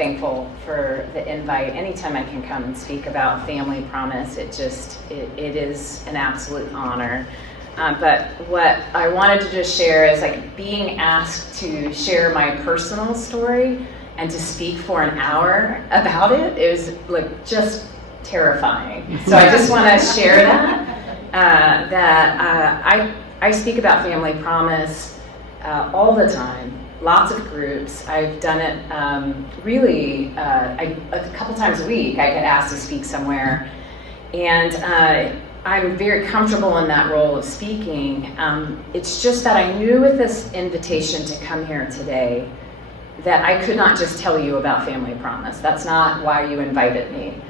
thankful for the invite. Anytime I can come and speak about Family Promise, it is an absolute honor. But what I wanted to just share is like being asked to share my personal story and to speak for an hour about it is like just terrifying. So I just want to share that I speak about Family Promise all the time. Lots of groups. I've done it a couple times a week. I get asked to speak somewhere, and I'm very comfortable in that role of speaking. It's just that I knew with this invitation to come here today that I could not just tell you about Family Promise. That's not why you invited me.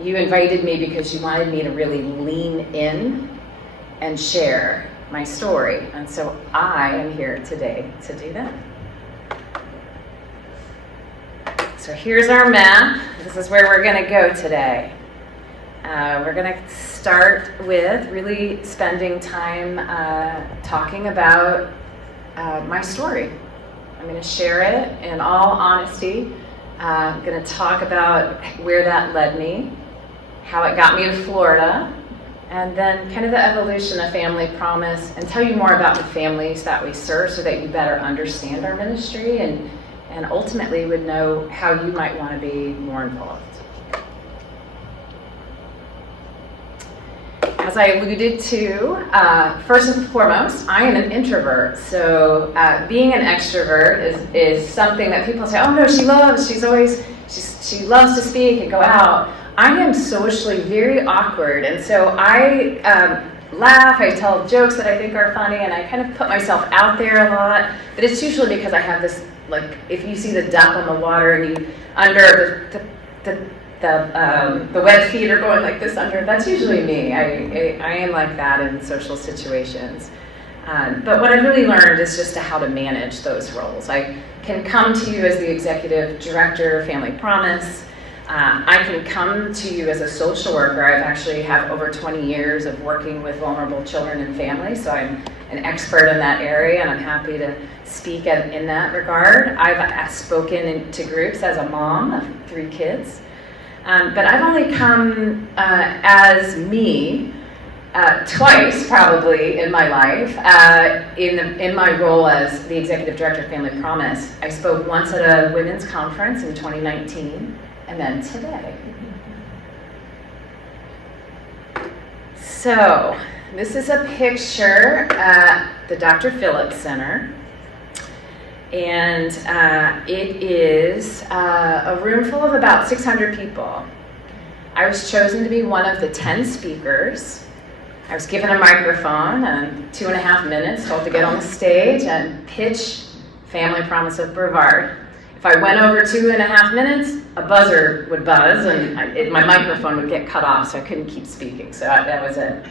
You invited me because you wanted me to really lean in and share my story. And so I am here today to do that. So here's our map. This is where we're going to go today. We're going to start with really spending time talking about my story. I'm going to share it in all honesty. I'm going to talk about where that led me, how it got me to Florida, and then kind of the evolution of Family Promise, and tell you more about the families that we serve so that you better understand our ministry and ultimately would know how you might want to be more involved. As I alluded to, first and foremost, I am an introvert. So being an extrovert is something that people say, oh no, she loves to speak and go out. I am socially very awkward, and so I laugh, I tell jokes that I think are funny, and I kind of put myself out there a lot, but it's usually because I have this, like, if you see the duck on the water and you under the web feet are going like this under, that's usually me. I am like that in social situations. But what I've really learned is just how to manage those roles. I can come to you as the executive director of Family Promise. I can come to you as a social worker. I actually have over 20 years of working with vulnerable children and families, so I'm an expert in that area, and I'm happy to speak in that regard. I've spoken to groups as a mom of 3 kids, but I've only come as me twice, probably, in my life. In my role as the executive director of Family Promise, I spoke once at a women's conference in 2019. And then today. So, this is a picture at the Dr. Phillips Center. And it is a room full of about 600 people. I was chosen to be one of the 10 speakers. I was given a microphone and 2.5 minutes, told to get on the stage and pitch Family Promise of Brevard. If I went over 2.5 minutes, a buzzer would buzz and my microphone would get cut off, so I couldn't keep speaking. So that was it.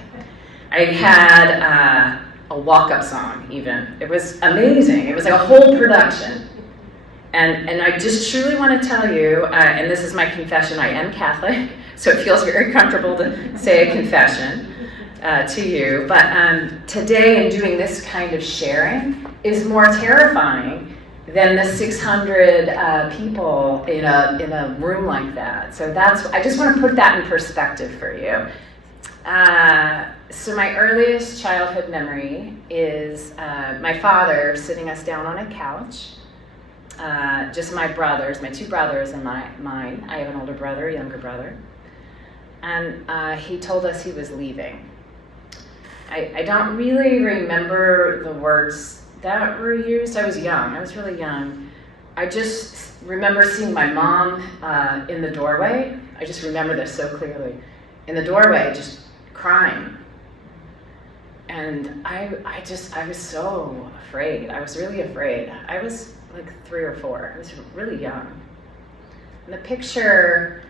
I had a walk-up song even. It was amazing. It was like a whole production. And I just truly want to tell you, and this is my confession, I am Catholic, so it feels very comfortable to say a confession to you. But today, in doing this kind of sharing, is more terrifying than the 600 people in a room like that. So I just want to put that in perspective for you. So my earliest childhood memory is my father sitting us down on a couch, just my 2 brothers and mine. I have an older brother, a younger brother. And he told us he was leaving. I don't really remember the words that were used. I was young. I was really young. I just remember seeing my mom in the doorway. I just remember this so clearly. In the doorway, just crying. And I was so afraid. I was really afraid. I was like 3 or 4. I was really young. And the picture,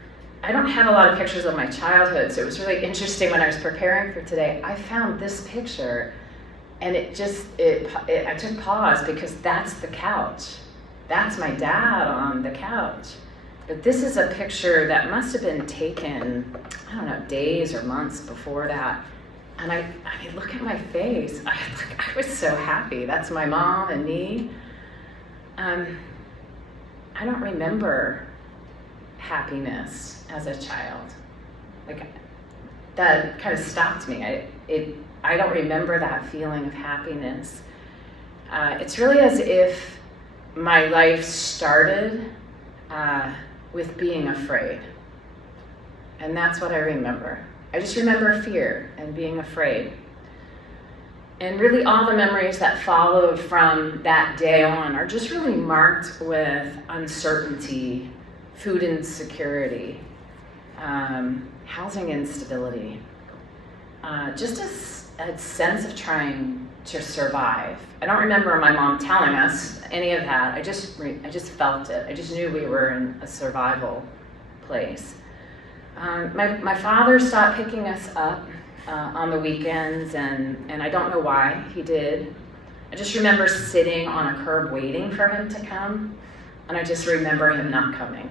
I don't have a lot of pictures of my childhood, so it was really interesting when I was preparing for today. I found this picture. And I took pause because that's the couch. That's my dad on the couch. But this is a picture that must have been taken, I don't know, days or months before that. And I look at my face. I was so happy. That's my mom and me. I don't remember happiness as a child. Like, that kind of stopped me. I don't remember that feeling of happiness. It's really as if my life started with being afraid. And that's what I remember. I just remember fear and being afraid. And really all the memories that followed from that day on are just really marked with uncertainty, food insecurity, housing instability, just a sense of trying to survive. I don't remember my mom telling us any of that. I just felt it. I just knew we were in a survival place. My father stopped picking us up on the weekends, and I don't know why he did. I just remember sitting on a curb waiting for him to come, and I just remember him not coming.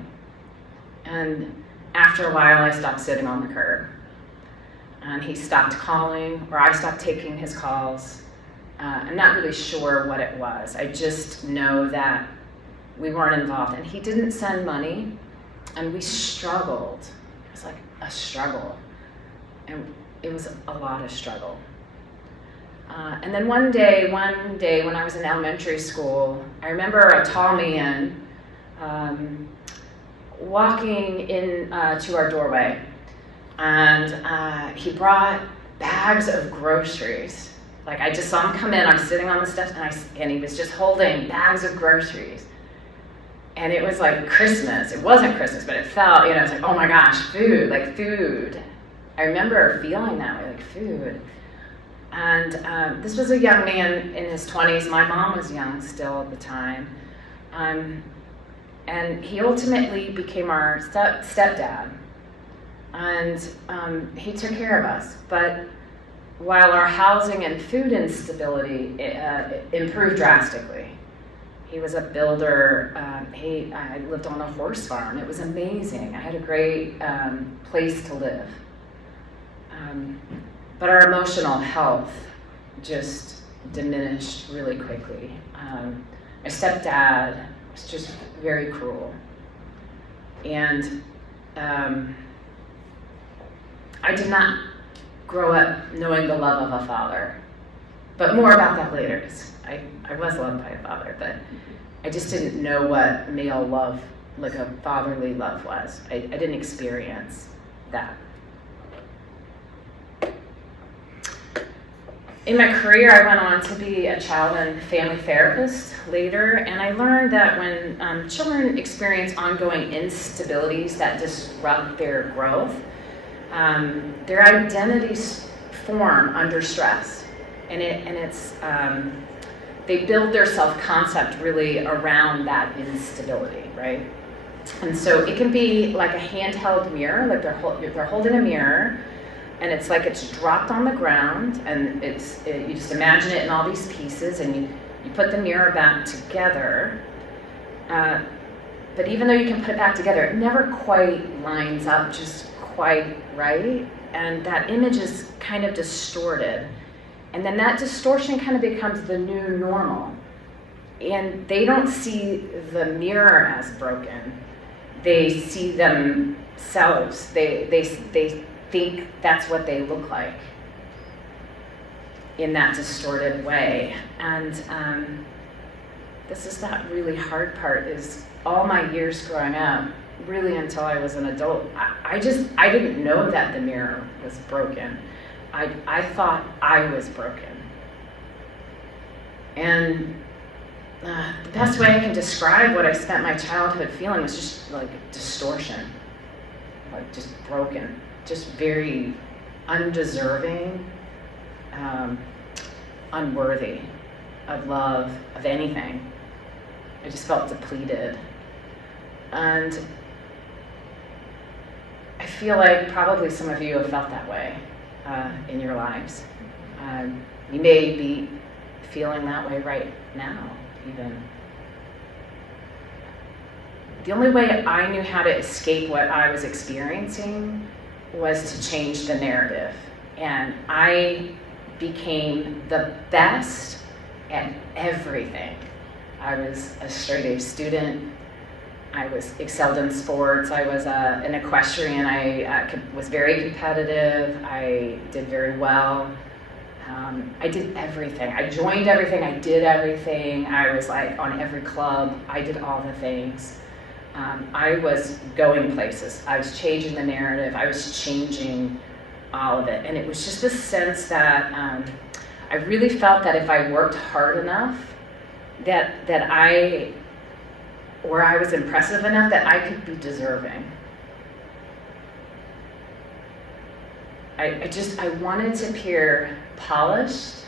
And after a while, I stopped sitting on the curb, and he stopped calling, or I stopped taking his calls. I'm not really sure what it was. I just know that we weren't involved, and he didn't send money, and we struggled. It was like a struggle, and it was a lot of struggle. And then one day when I was in elementary school, I remember a tall man walking in to our doorway, and he brought bags of groceries. Like, I just saw him come in, I was sitting on the steps, and he was just holding bags of groceries. And it was like Christmas. It wasn't Christmas, but it felt, it was like, oh my gosh, food. I remember feeling that way, like food. And this was a young man in his 20s. My mom was young still at the time. And he ultimately became our stepdad. And he took care of us. But while our housing and food instability improved drastically, he was a builder. I lived on a horse farm. It was amazing. I had a great place to live. But our emotional health just diminished really quickly. My stepdad was just very cruel. And I did not grow up knowing the love of a father. But more about that later, because I was loved by a father, but I just didn't know what male love, like a fatherly love was. I didn't experience that. In my career, I went on to be a child and family therapist later, and I learned that when children experience ongoing instabilities that disrupt their growth, their identities form under stress, and they build their self-concept really around that instability, right? And so it can be like a handheld mirror, like they're holding a mirror, and it's like it's dropped on the ground, and you just imagine it in all these pieces, and you put the mirror back together. But even though you can put it back together, it never quite lines up just quite right, and that image is kind of distorted. And then that distortion kind of becomes the new normal. And they don't see the mirror as broken. They see themselves. They think that's what they look like in that distorted way. And this is that really hard part, is all my years growing up, really until I was an adult, I didn't know that the mirror was broken. I thought I was broken. And the best way I can describe what I spent my childhood feeling was just like distortion, like just broken, just very undeserving, unworthy of love, of anything. I just felt depleted. And I feel like probably some of you have felt that way in your lives. You may be feeling that way right now, even. The only way I knew how to escape what I was experiencing was to change the narrative. And I became the best at everything. I was a straight A student. I was excelled in sports. I was an equestrian. I was very competitive. I did very well. I did everything. I joined everything. I did everything. I was like on every club. I did all the things. I was going places. I was changing the narrative. I was changing all of it. And it was just this sense that I really felt that if I worked hard enough, that I was impressive enough that I could be deserving. I wanted to appear polished,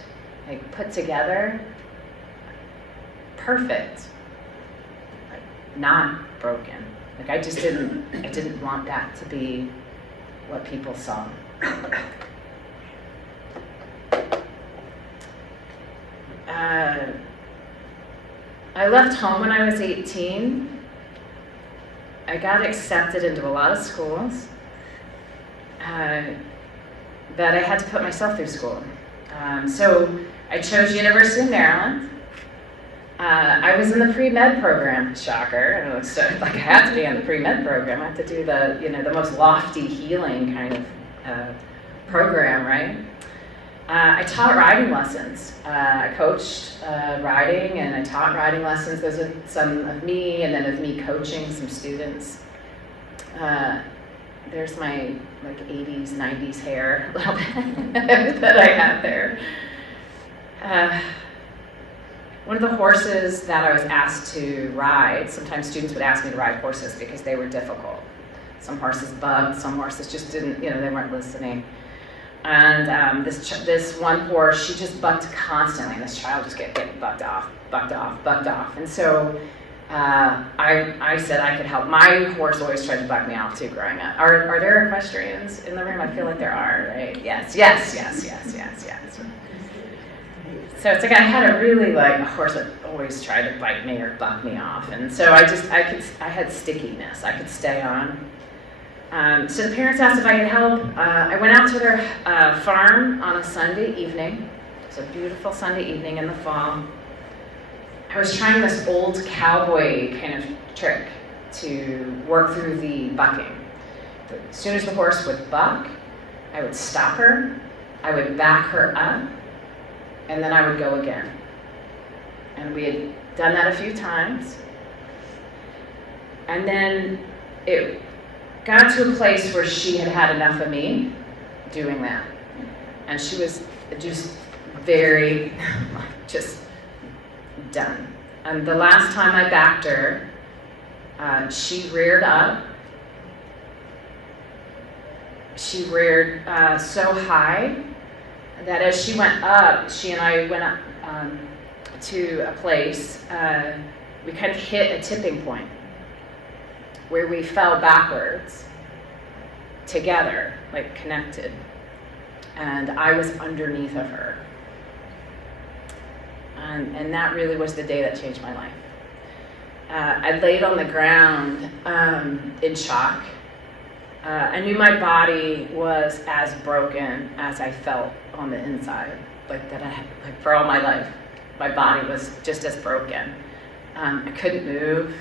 like put together, perfect, like not broken. Like I didn't want that to be what people saw. I left home when I was 18. I got accepted into a lot of schools, but I had to put myself through school. So I chose University of Maryland. I was in the pre-med program, shocker. So, like I had to be in the pre-med program. I had to do the most lofty healing kind of program, right? I taught riding lessons. I coached riding, and I taught riding lessons. Those are some of me, and then of me coaching some students. There's my like 80s, 90s hair a little bit that I had there. One of the horses that I was asked to ride, sometimes students would ask me to ride horses because they were difficult. Some horses bugged, some horses just didn't, they weren't listening. And this one horse, she just bucked constantly, and this child just kept getting bucked off. And so I said I could help. My horse always tried to buck me off too growing up. Are there equestrians in the room? I feel like there are, right? Yes. So it's like I had a horse that always tried to bite me or buck me off. And so I had stickiness. I could stay on. So the parents asked if I could help. I went out to their farm on a Sunday evening. It was a beautiful Sunday evening in the fall. I was trying this old cowboy kind of trick to work through the bucking. As soon as the horse would buck, I would stop her, I would back her up, and then I would go again. And we had done that a few times. And then it got to a place where she had had enough of me doing that. And she was just very, just done. And the last time I backed her, she reared up. She reared so high that as she went up, she and I went up to a place, we kind of hit a tipping point where we fell backwards together, like connected. And I was underneath of her. And that really was the day that changed my life. I laid on the ground in shock. I knew my body was as broken as I felt on the inside, like for all my life. My body was just as broken. I couldn't move.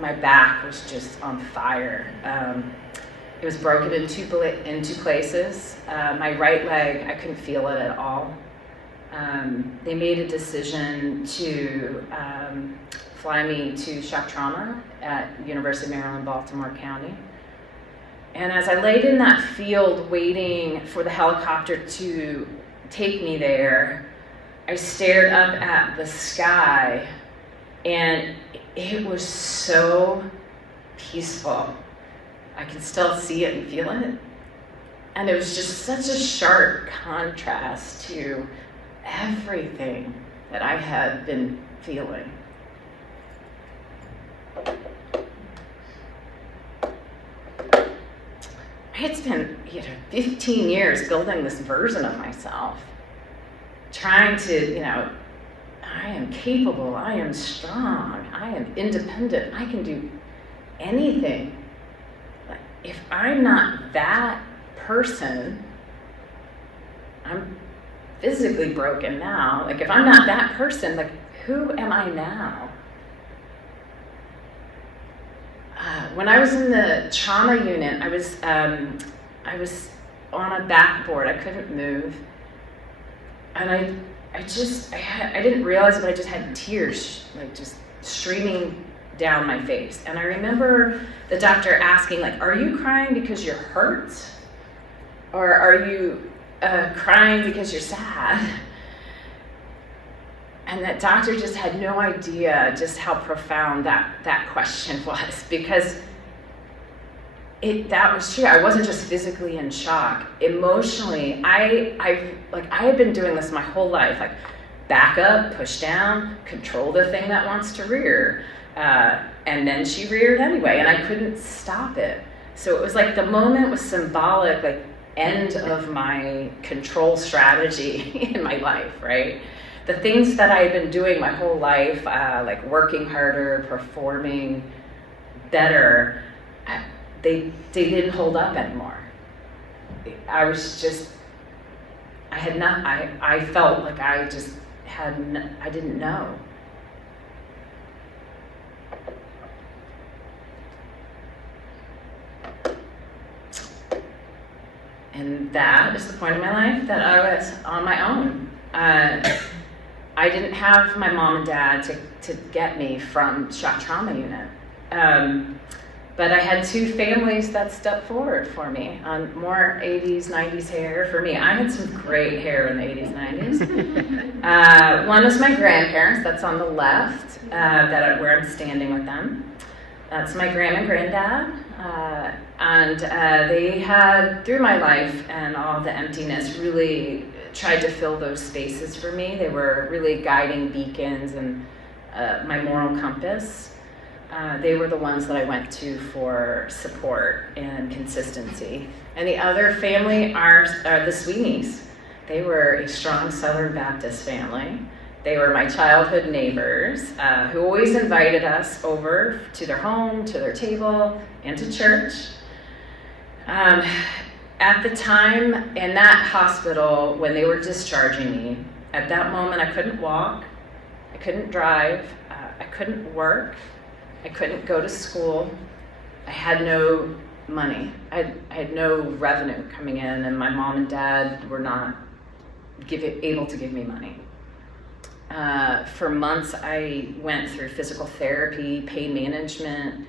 My back was just on fire. It was broken in two places. My right leg, I couldn't feel it at all. They made a decision to fly me to shock trauma at University of Maryland, Baltimore County. And as I laid in that field waiting for the helicopter to take me there, I stared up at the sky, and it was so peaceful. I can still see it and feel it. And it was just such a sharp contrast to everything that I had been feeling. I had spent 15 years building this version of myself, trying to, I am capable, I am strong, I am independent, I can do anything. Like, if I'm not that person, I'm physically broken now. Like, if I'm not that person, like, who am I now? when I was in the trauma unit, I was on a backboard. I couldn't move, and I didn't realize it, but I just had tears like just streaming down my face. And I remember the doctor asking, like, "Are you crying because you're hurt, or are you crying because you're sad?" And that doctor just had no idea just how profound that question was, because that was true. I wasn't just physically in shock. Emotionally, I had been doing this my whole life, like back up, push down, control the thing that wants to rear. And then she reared anyway, and I couldn't stop it. So it was like the moment was symbolic, like end of my control strategy in my life, right? The things that I had been doing my whole life, like working harder, performing better, they didn't hold up anymore. I felt like I didn't know. And that is the point in my life that I was on my own. I didn't have my mom and dad to get me from shock trauma unit. But I had two families that stepped forward for me on more 80s, 90s hair for me. I had some great hair in the 80s, 90s. One is my grandparents, that's on the left, where I'm standing with them. That's my grandma and granddad. And they had, through my life and all the emptiness, really tried to fill those spaces for me. They were really guiding beacons and my moral compass. They were the ones that I went to for support and consistency. And the other family are the Sweeneys. They were a strong Southern Baptist family. They were my childhood neighbors who always invited us over to their home, to their table, and to church. At the time in that hospital, when they were discharging me, at that moment I couldn't walk, I couldn't drive, I couldn't work, I couldn't go to school, I had no money, I had no revenue coming in, and my mom and dad were not able to give me money. For months I went through physical therapy, pain management,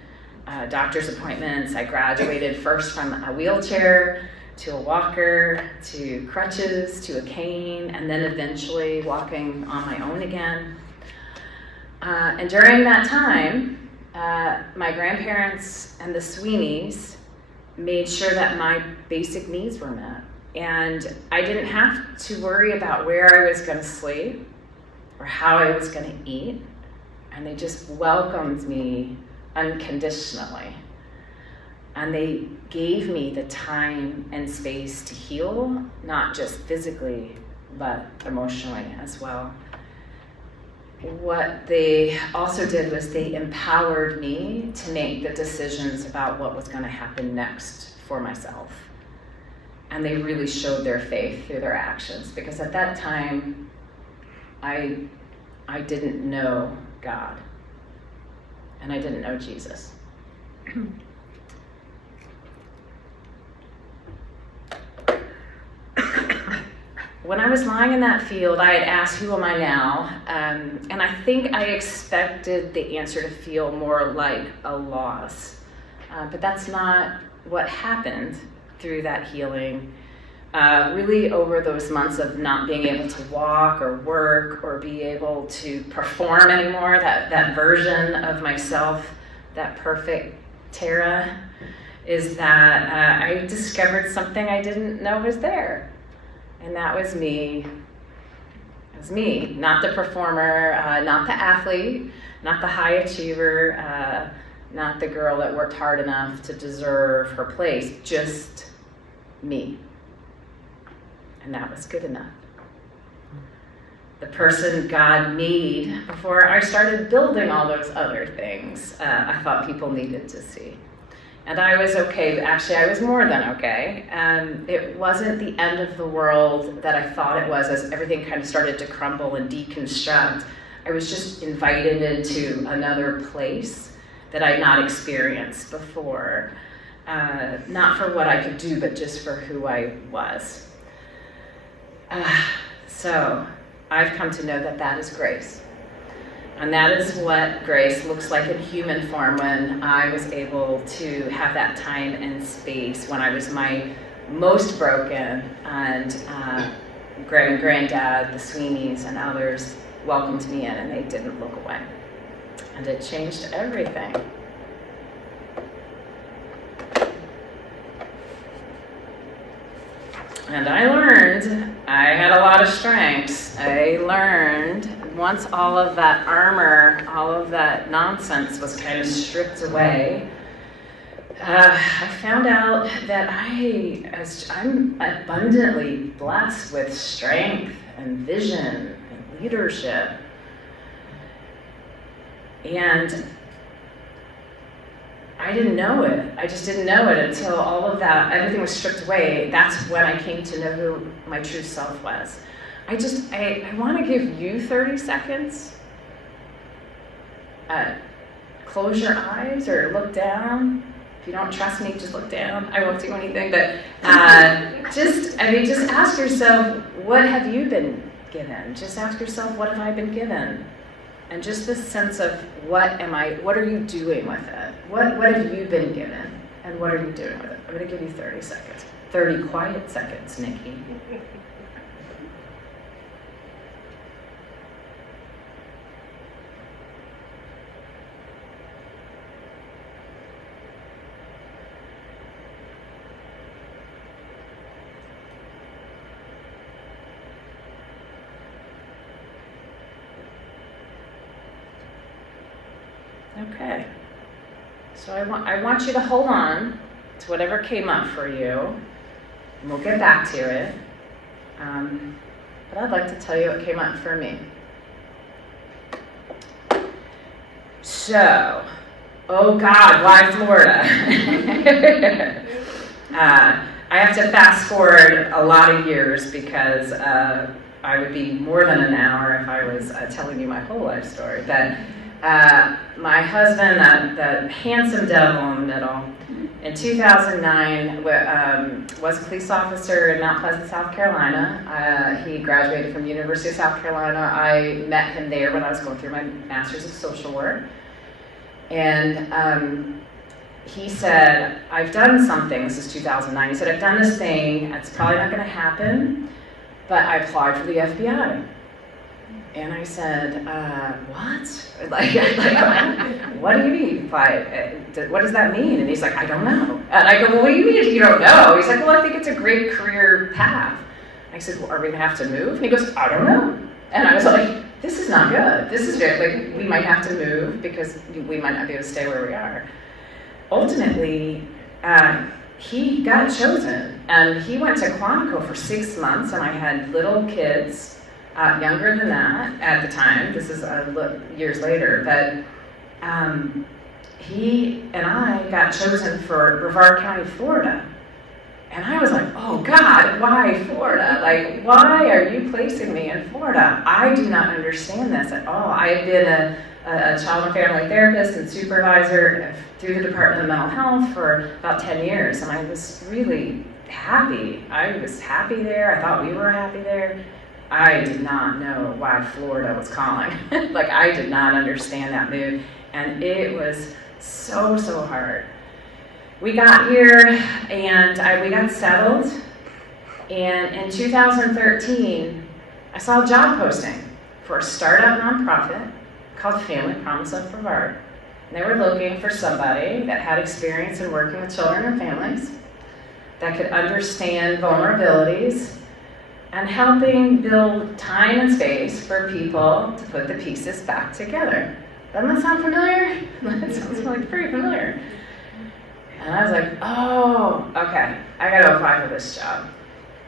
doctor's appointments. I graduated first from a wheelchair to a walker, to crutches, to a cane, and then eventually walking on my own again. And during that time, my grandparents and the Sweeneys made sure that my basic needs were met. And I didn't have to worry about where I was going to sleep or how I was going to eat. And they just welcomed me unconditionally. And they gave me the time and space to heal, not just physically, but emotionally as well. What they also did was they empowered me to make the decisions about what was going to happen next for myself. And they really showed their faith through their actions, because at that time, I didn't know God, and I didn't know Jesus. When I was lying in that field, I had asked, "Who am I now?" And I think I expected the answer to feel more like a loss. But that's not what happened through that healing. Really over those months of not being able to walk or work or be able to perform anymore, that version of myself, that perfect Tara, is that I discovered something I didn't know was there. And that was me. It was me, not the performer, not the athlete, not the high achiever, not the girl that worked hard enough to deserve her place, just me. And that was good enough. The person God made before I started building all those other things, I thought people needed to see. And I was okay. Actually, I was more than okay. It wasn't the end of the world that I thought it was, as everything kind of started to crumble and deconstruct. I was just invited into another place that I'd not experienced before. Not for what I could do, but just for who I was. So I've come to know that that is grace. And that is what grace looks like in human form when I was able to have that time and space when I was my most broken, and Greg and Granddad, the Sweeneys, and others welcomed me in, and they didn't look away. And it changed everything. And I learned I had a lot of strengths. I learned once all of that armor, all of that nonsense was kind of stripped away, I found out that I'm abundantly blessed with strength and vision and leadership. And I didn't know it. I just didn't know it until all of that, everything was stripped away. That's when I came to know who my true self was. I want to give you 30 seconds. Close your eyes or look down. If you don't trust me, just look down. I won't do anything, but just ask yourself, what have you been given? Just ask yourself, what have I been given? And just this sense of what are you doing with it? What have you been given? And what are you doing with it? I'm going to give you 30 seconds. 30 quiet seconds, Nikki. Okay, so I want you to hold on to whatever came up for you, and we'll get back to it. But I'd like to tell you what came up for me. So, oh God, why Florida? I have to fast forward a lot of years because I would be more than an hour if I was telling you my whole life story. But my husband, that handsome devil in the middle, in 2009 was a police officer in Mount Pleasant, South Carolina. He graduated from the University of South Carolina. I met him there when I was going through my Master's of Social Work. And he said, I've done something, this is 2009, he said, I've done this thing, it's probably not going to happen, but I applied for the FBI. And I said, what? Like, what do you mean you applied? What does that mean? And he's like, I don't know. And I go, well, what do you mean you don't know? He's like, well, I think it's a great career path. I said, well, are we going to have to move? And he goes, I don't know. And I was like, this is not good. This is very, we might have to move because we might not be able to stay where we are. Ultimately, he got chosen. And he went to Quantico for 6 months, and I had little kids. Younger than that at the time. This is years later, but he and I got chosen for Brevard County, Florida. And I was like, oh God, why Florida? Like, why are you placing me in Florida? I do not understand this at all. I've been a child and family therapist and supervisor through the Department of Mental Health for about 10 years, and I was really happy. I was happy there. I thought we were happy there. I did not know why Florida was calling. Like, I did not understand that move. And it was so, so hard. We got here and we got settled. And in 2013, I saw a job posting for a startup nonprofit called Promise of Brevard. And they were looking for somebody that had experience in working with children and families, that could understand vulnerabilities, and helping build time and space for people to put the pieces back together. Doesn't that sound familiar? That sounds like pretty familiar. And I was like, oh, okay, I gotta apply for this job.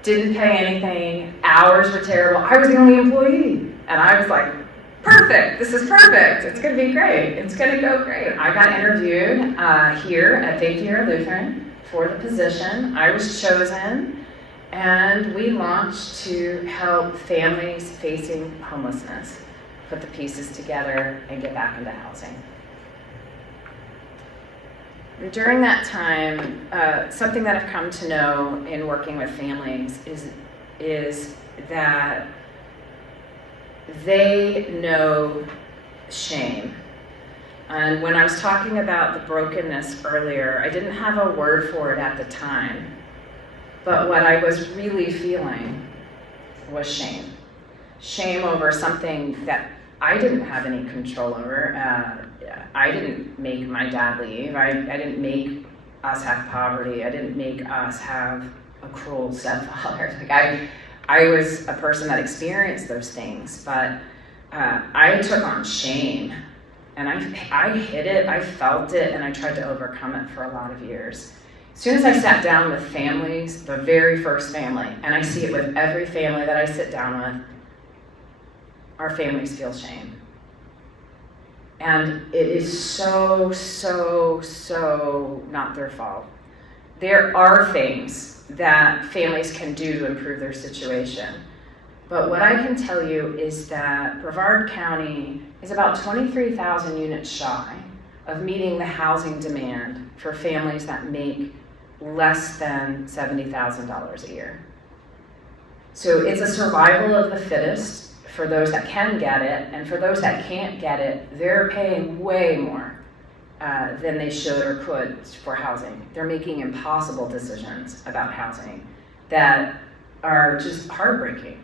Didn't pay anything, hours were terrible. I was the only employee. And I was like, perfect, this is perfect. It's gonna be great, it's gonna go great. I got interviewed here at Faith Year Lutheran for the position. I was chosen. And we launched to help families facing homelessness put the pieces together and get back into housing. During that time, something that I've come to know in working with families is that they know shame. And when I was talking about the brokenness earlier, I didn't have a word for it at the time, but what I was really feeling was shame. Shame over something that I didn't have any control over. I didn't make my dad leave. I didn't make us have poverty. I didn't make us have a cruel stepfather. I was a person that experienced those things, but I took on shame, and I hid it, I felt it, and I tried to overcome it for a lot of years. As soon as I sat down with families, the very first family, and I see it with every family that I sit down with, our families feel shame. And it is so not their fault. There are things that families can do to improve their situation. But what I can tell you is that Brevard County is about 23,000 units shy of meeting the housing demand for families that make less than $70,000 a year. So it's a survival of the fittest for those that can get it, and for those that can't get it, they're paying way more than they should or could for housing. They're making impossible decisions about housing that are just heartbreaking.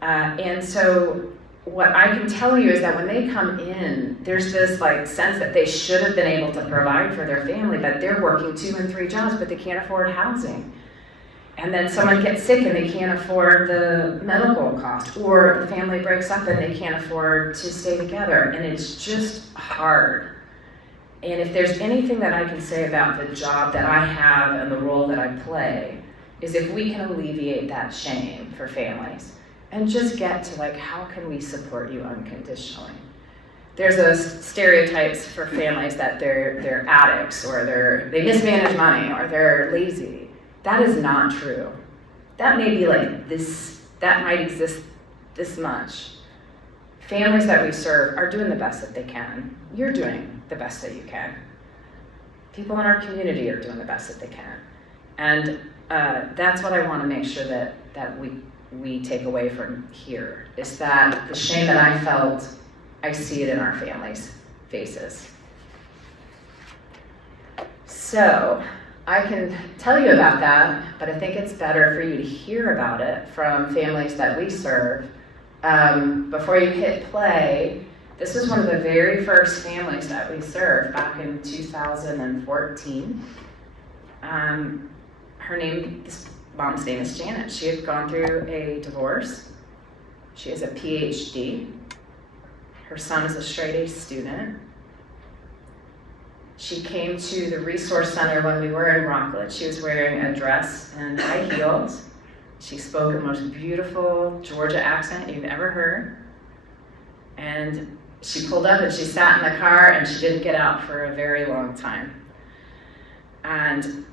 And so what I can tell you is that when they come in, there's this sense that they should have been able to provide for their family, but they're working 2 and 3 jobs, but they can't afford housing. And then someone gets sick and they can't afford the medical cost, or the family breaks up and they can't afford to stay together, and it's just hard. And if there's anything that I can say about the job that I have and the role that I play, is if we can alleviate that shame for families and just get to how can we support you unconditionally? There's those stereotypes for families that they're addicts, or they mismanage money, or they're lazy. That is not true. That may be this, that might exist this much. Families that we serve are doing the best that they can. You're doing the best that you can. People in our community are doing the best that they can. And that's what I want to make sure that we take away from here, is that the shame that I felt, I see it in our families' faces. So I can tell you about that, but I think it's better for you to hear about it from families that we serve. Before you hit play, this was one of the very first families that we served back in 2014. This mom's name is Janet. She had gone through a divorce. She has a PhD. Her son is a straight-A student. She came to the resource center when we were in Rockledge. She was wearing a dress and high heels. She spoke the most beautiful Georgia accent you've ever heard. And she pulled up and she sat in the car and she didn't get out for a very long time. And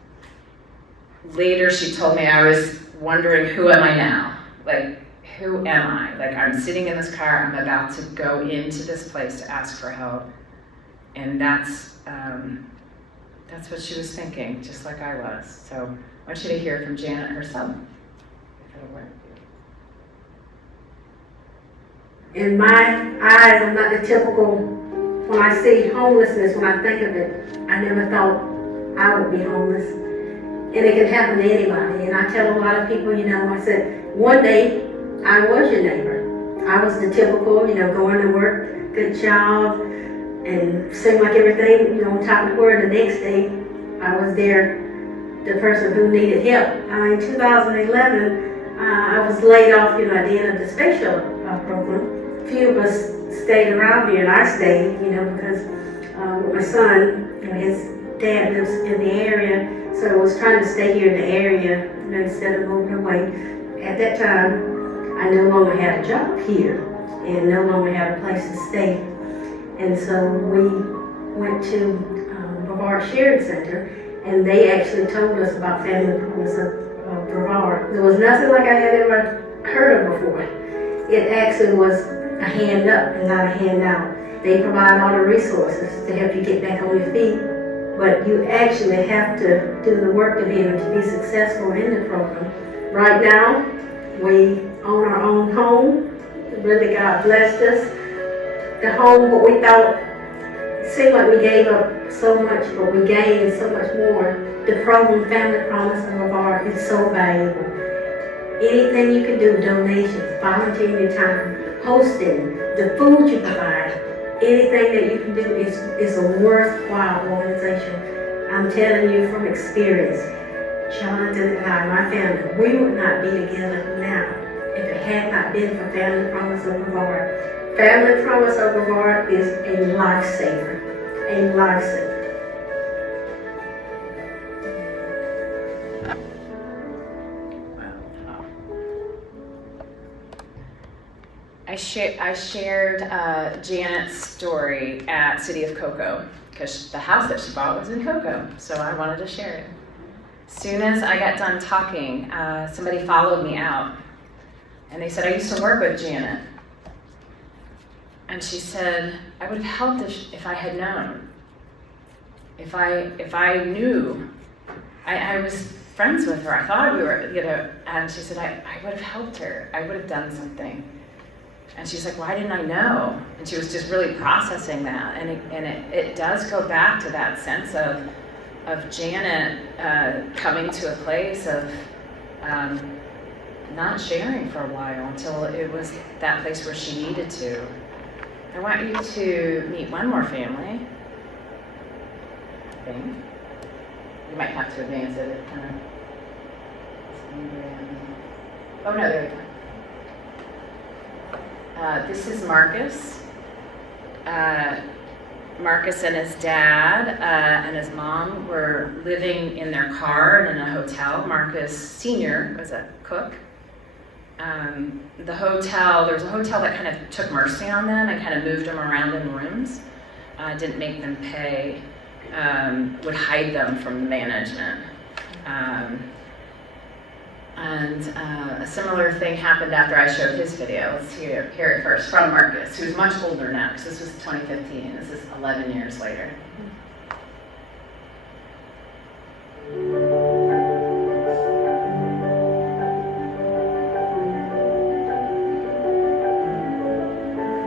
later she told me, I was wondering, who am I now? Who am I? I'm sitting in this car, I'm about to go into this place to ask for help. And that's what she was thinking, just like I was. So I want you to hear from Janet herself. In my eyes, I'm not the typical, when I see homelessness, when I think of it, I never thought I would be homeless. And it can happen to anybody. And I tell a lot of people, I said, one day I was your neighbor. I was the typical, going to work, good job, and seemed like everything, on top of the world. The next day, I was there, the person who needed help. In 2011, I was laid off, at the end of the space shuttle program. A few of us stayed around here, and I stayed, because my son, his dad lives in the area, so I was trying to stay here in the area, instead of moving away. At that time, I no longer had a job here, and no longer had a place to stay. And so we went to Brevard Sharing Center, and they actually told us about Family Promise of Brevard. There was nothing like I had ever heard of before. It actually was a hand up and not a hand out. They provide all the resources to help you get back on your feet but you actually have to do the work to be able to be successful in the program. Right now, we own our own home. Really, God blessed us. The home, what we thought, it seemed like we gave up so much, but we gained so much more. The program, Family Promise of Brevard, is so valuable. Anything you can do, donations, volunteering your time, hosting, the food you provide, anything that you can do is a worthwhile organization. I'm telling you from experience, Jonathan and I, my family, we would not be together now if it had not been for Family Promise of Brevard. Family Promise of Brevard is a lifesaver, a lifesaver. I shared Janet's story at City of Cocoa because the house that she bought was in Cocoa, so I wanted to share it. As soon as I got done talking, somebody followed me out, and they said, I used to work with Janet. And she said, I would have helped if I had known. If I knew. I was friends with her. I thought we were, and she said, I would have helped her. I would have done something. And she's like, why didn't I know? And she was just really processing that. And it does go back to that sense of Janet coming to a place of not sharing for a while until it was that place where she needed to. I want you to meet one more family. I think. You might have to advance it. Oh no, there we go. This is Marcus. Marcus and his dad and his mom were living in their car and in a hotel. Marcus Sr. was a cook. There was a hotel that kind of took mercy on them and kind of moved them around in rooms, didn't make them pay, would hide them from the management. And a similar thing happened after I showed his video. Let's hear it first from Marcus, who's much older now, because this was 2015. This is 11 years later.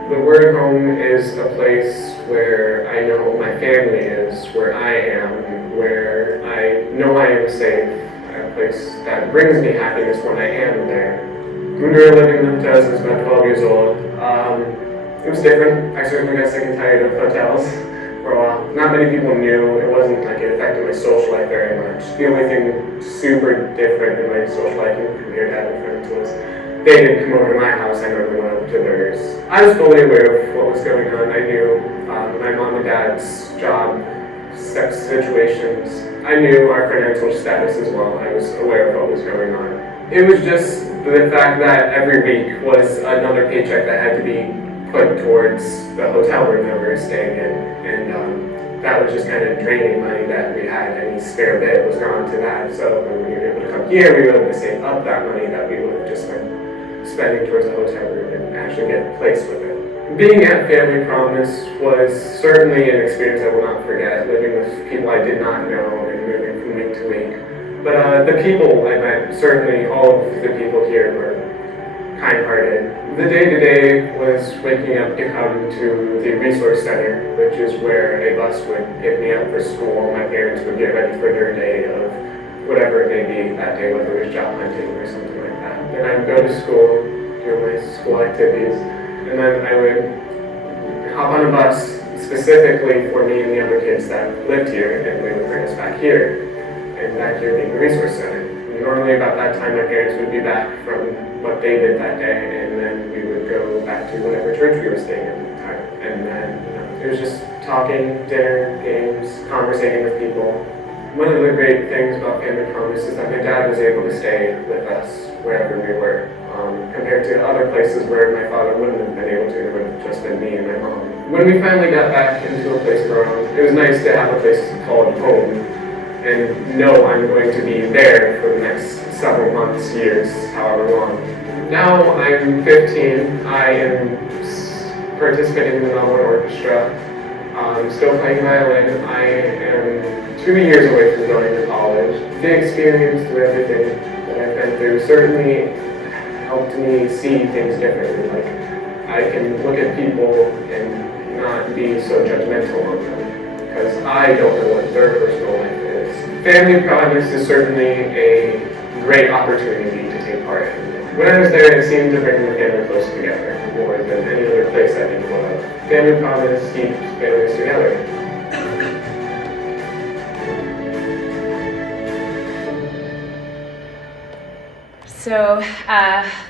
The word home is a place where I know my family is, where I am, where I know I am safe. A place that brings me happiness when I am there. When we were living in hotels, I was about 12 years old. It was different. I certainly got sick and tired of hotels for a while. Not many people knew. It wasn't like it affected my social life very much. The only thing super different in my social life compared to having friends was they didn't come over to my house. I normally went over to theirs. I was fully aware of what was going on. I knew my mom and dad's job, sex situations. I knew our financial status as well. I was aware of what was going on. It was just the fact that every week was another paycheck that had to be put towards the hotel room that we were staying in. And that was just kind of draining money that we had. Any spare bit was gone to that. So when we were able to come here, we were able to save up that money that we would have just been spending towards the hotel room and actually get placed with it. Being at Family Promise was certainly an experience I will not forget, living with people I did not know and moving from week to week. But the people I met, certainly all of the people here were kind-hearted. The day-to-day was waking up to come to the resource center, which is where a bus would pick me up for school. My parents would get ready for their day of whatever it may be that day, whether it was job hunting or something like that. Then I would go to school, do my school activities, and then I would hop on a bus specifically for me and the other kids that lived here, and they would bring us back here, and back here being the resource center. Normally about that time my parents would be back from what they did that day, and then we would go back to whatever church we were staying at the time. And then it was just talking, dinner, games, conversating with people. One of the great things about Family Promise is that my dad was able to stay with us wherever we were, compared to other places where my father wouldn't have been able to. It would have just been me and my mom. When we finally got back into a place of our own, it was nice to have a place called home and know I'm going to be there for the next several months, years, however long. Now I'm 15. I am participating in the Melbourne Orchestra. Still playing violin. I am 2 years away from going to college. The experience through everything that I've been through certainly helped me see things differently. Like, I can look at people and not be so judgmental on them because I don't know what their personal life is. Family Promise is certainly a great opportunity to take part in. When I was there, it seemed to bring the family close together more than any other place I've been to. Family Promise keeps families together. So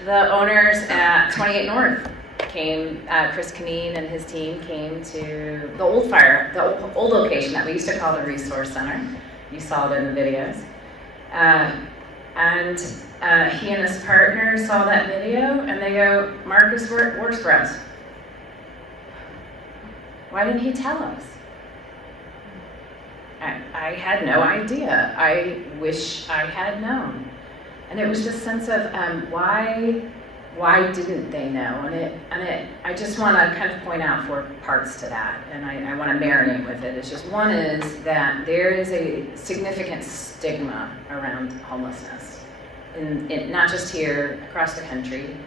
the owners at 28 North came, Chris Canine and his team came to the the old location that we used to call the Resource Center. You saw it in the videos. And he and his partner saw that video and they go, Marcus works for us. Why didn't he tell us? I had no idea. I wish I had known. And it was this sense of why didn't they know? And I just want to kind of point out 4 parts to that, and I want to marinate with it. It's just one is that there is a significant stigma around homelessness, in not just here, across the country.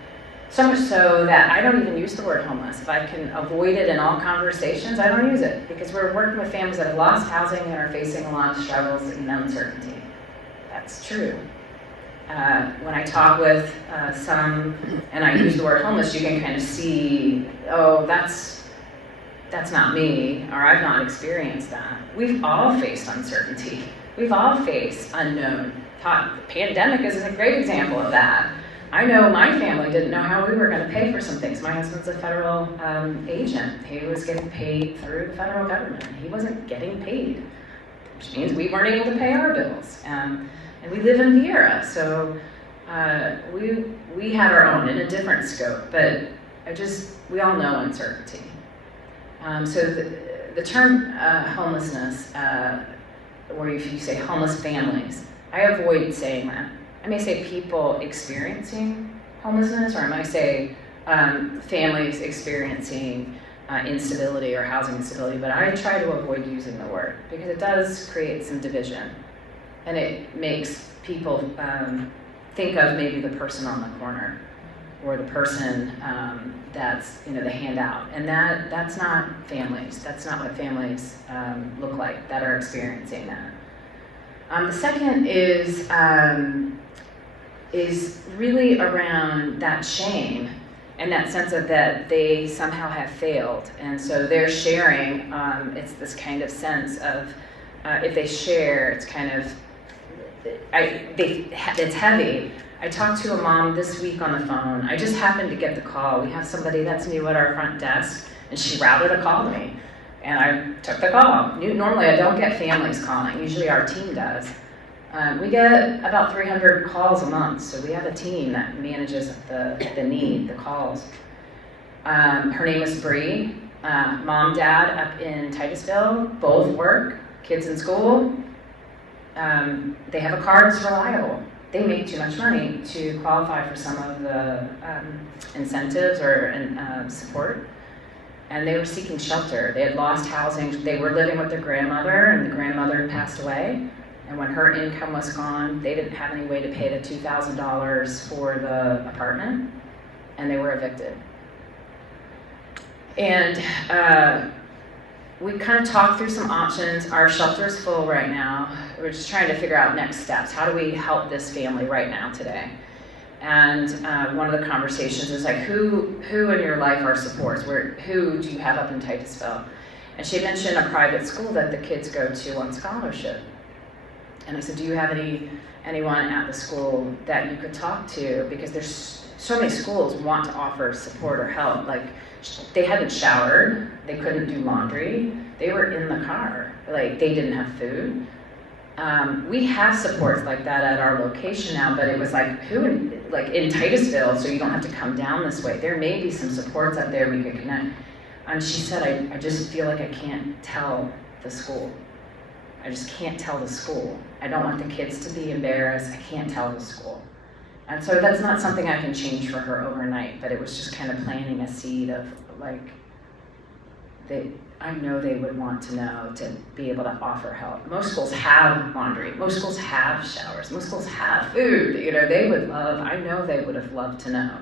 So much so that I don't even use the word homeless. If I can avoid it in all conversations, I don't use it because we're working with families that have lost housing and are facing a lot of struggles and uncertainty. That's true. When I talk with some, and I use the word homeless, you can kind of see, oh, that's not me, or I've not experienced that. We've all faced uncertainty. We've all faced unknown. The pandemic is a great example of that. I know my family didn't know how we were going to pay for some things. My husband's a federal agent. He was getting paid through the federal government. He wasn't getting paid, which means we weren't able to pay our bills. And we live in Vieira, so we had our own in a different scope, but we all know uncertainty. So the term homelessness, or if you say homeless families, I avoid saying that. I may say people experiencing homelessness, or I might say families experiencing instability or housing instability, but I try to avoid using the word because it does create some division. And it makes people think of maybe the person on the corner or the person that's the handout. And that's not families. That's not what families look like that are experiencing that. The second is really around that shame and that sense of that they somehow have failed. And so they're sharing, it's this kind of sense of if they share, it's kind of, it's heavy. I talked to a mom this week on the phone. I just happened to get the call. We have somebody that's new at our front desk, and she routed a call to me. And I took the call. Normally I don't get families calling. Usually our team does. We get about 300 calls a month, so we have a team that manages the calls. Her name is Bree. Mom, dad up in Titusville, both work, kids in school. They have a car that's reliable. They make too much money to qualify for some of the incentives or support. And they were seeking shelter. They had lost housing. They were living with their grandmother, and the grandmother passed away. And when her income was gone, they didn't have any way to pay the $2,000 for the apartment, and they were evicted. And we kind of talked through some options. Our shelter is full right now. We're just trying to figure out next steps. How do we help this family right now today? And one of the conversations is like, who in your life are supports? Who do you have up in Titusville? And she mentioned a private school that the kids go to on scholarship. And I said, do you have anyone at the school that you could talk to? Because there's so many schools want to offer support or help. Like, they hadn't showered, they couldn't do laundry, they were in the car, like they didn't have food. We have supports like that at our location now, but it was like, in Titusville, so you don't have to come down this way. There may be some supports up there we could connect. And she said, I just feel like I can't tell the school. I just can't tell the school. I don't want the kids to be embarrassed. I can't tell the school. And so that's not something I can change for her overnight, but it was just kind of planting a seed of like, I know they would want to know, to be able to offer help. Most schools have laundry. Most schools have showers. Most schools have food. They would love, I know they would have loved to know.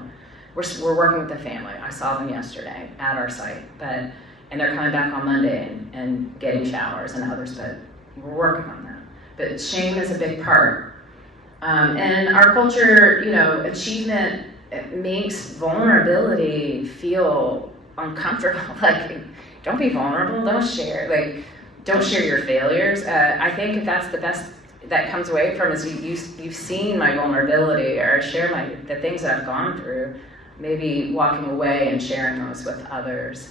We're working with the family. I saw them yesterday at our site, and they're coming back on Monday and getting showers and others, but we're working on that. But shame is a big part. And our culture, achievement makes vulnerability feel uncomfortable. Like, don't be vulnerable, don't share your failures. I think if that's the best that comes away from is you've seen my vulnerability, or share the things that I've gone through, maybe walking away and sharing those with others.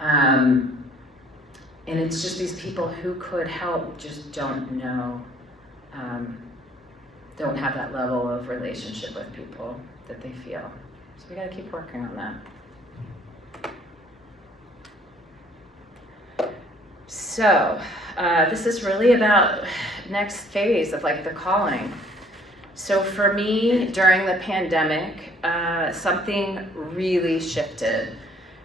And it's just these people who could help just don't know, don't have that level of relationship with people that they feel. So we gotta keep working on that. So, this is really about next phase of the calling. So for me, during the pandemic, something really shifted.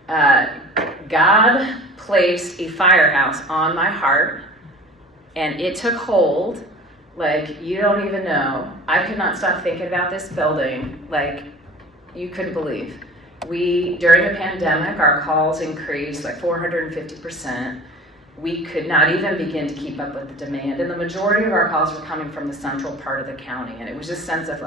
God placed a firehouse on my heart, and it took hold like you don't even know. I could not stop thinking about this building like you couldn't believe. During the pandemic, our calls increased 450%. We could not even begin to keep up with the demand, and the majority of our calls were coming from the central part of the county, and it was this sense of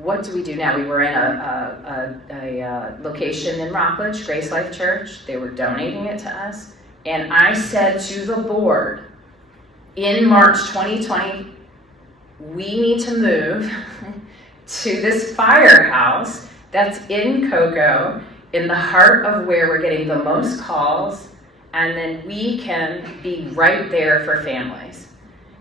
what do we do now? We were in a location in Rockledge, Grace Life Church. They were donating it to us, and I said to the board in March 2020, we need to move to this firehouse that's in Cocoa, in the heart of where we're getting the most calls, and then we can be right there for families.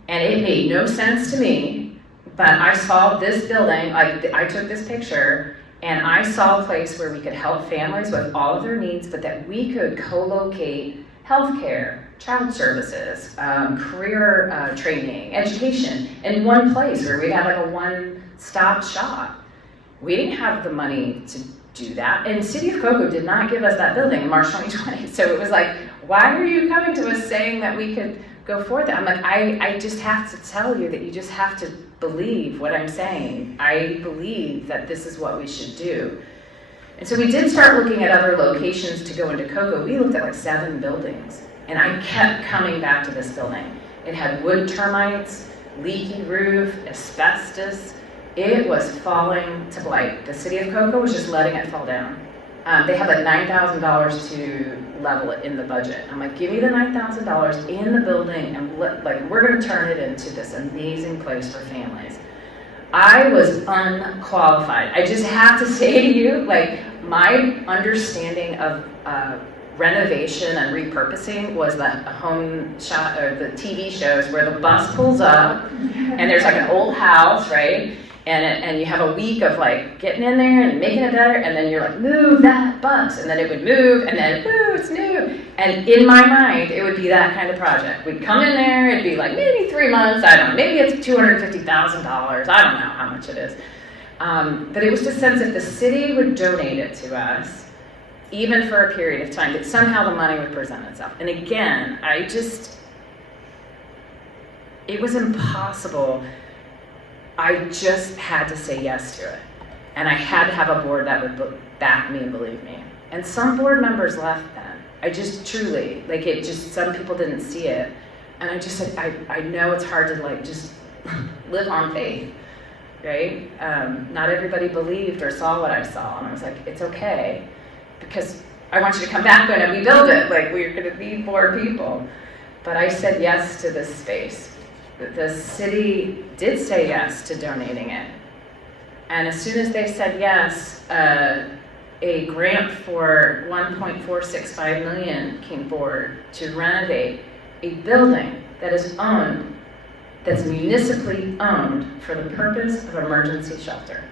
And it made no sense to me, but I saw this building, I took this picture, and I saw a place where we could help families with all of their needs, but that we could co-locate healthcare, child services, career training, education in one place where we'd have a one-stop shop. We didn't have the money to do that, and City of Cocoa did not give us that building in March 2020. So it was why are you coming to us saying that we could go forth? I'm I just have to tell you that you just have to believe what I'm saying. I believe that this is what we should do. And so we did start looking at other locations to go into Cocoa. We looked at 7 buildings, and I kept coming back to this building. It had wood termites, leaky roof, asbestos. It was falling to blight. The City of Cocoa was just letting it fall down. They had $9,000 to level it in the budget. I'm give me the $9,000 in the building, and we're going to turn it into this amazing place for families. I was unqualified. I just have to say to you, my understanding of renovation and repurposing was the home shot or the TV shows where the bus pulls up and there's an old house, right? And you have a week of getting in there and making it better, and then you're move that bus, and then it would move, and then woo, it's new. And in my mind, it would be that kind of project. We'd come in there, it'd be maybe 3 months, I don't know, maybe it's $250,000, I don't know how much it is. But it was the sense that the city would donate it to us, even for a period of time, that somehow the money would present itself. And again, it was impossible. I just had to say yes to it. And I had to have a board that would back me and believe me. And some board members left then. I just truly, some people didn't see it. And I just said, I know it's hard to just live on faith, right? Not everybody believed or saw what I saw. And I was it's okay, because I want you to come back when we build it. We're gonna be board people. But I said yes to this space. The city did say yes to donating it. And as soon as they said yes, a grant for $1.465 million came forward to renovate a building that is owned, that's municipally owned for the purpose of emergency shelter.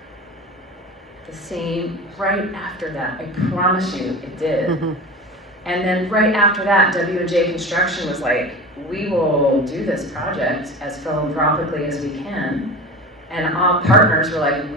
The same right after that, I promise you it did. Mm-hmm. And then right after that, W&J Construction was we will do this project as philanthropically as we can. And all partners were like, A.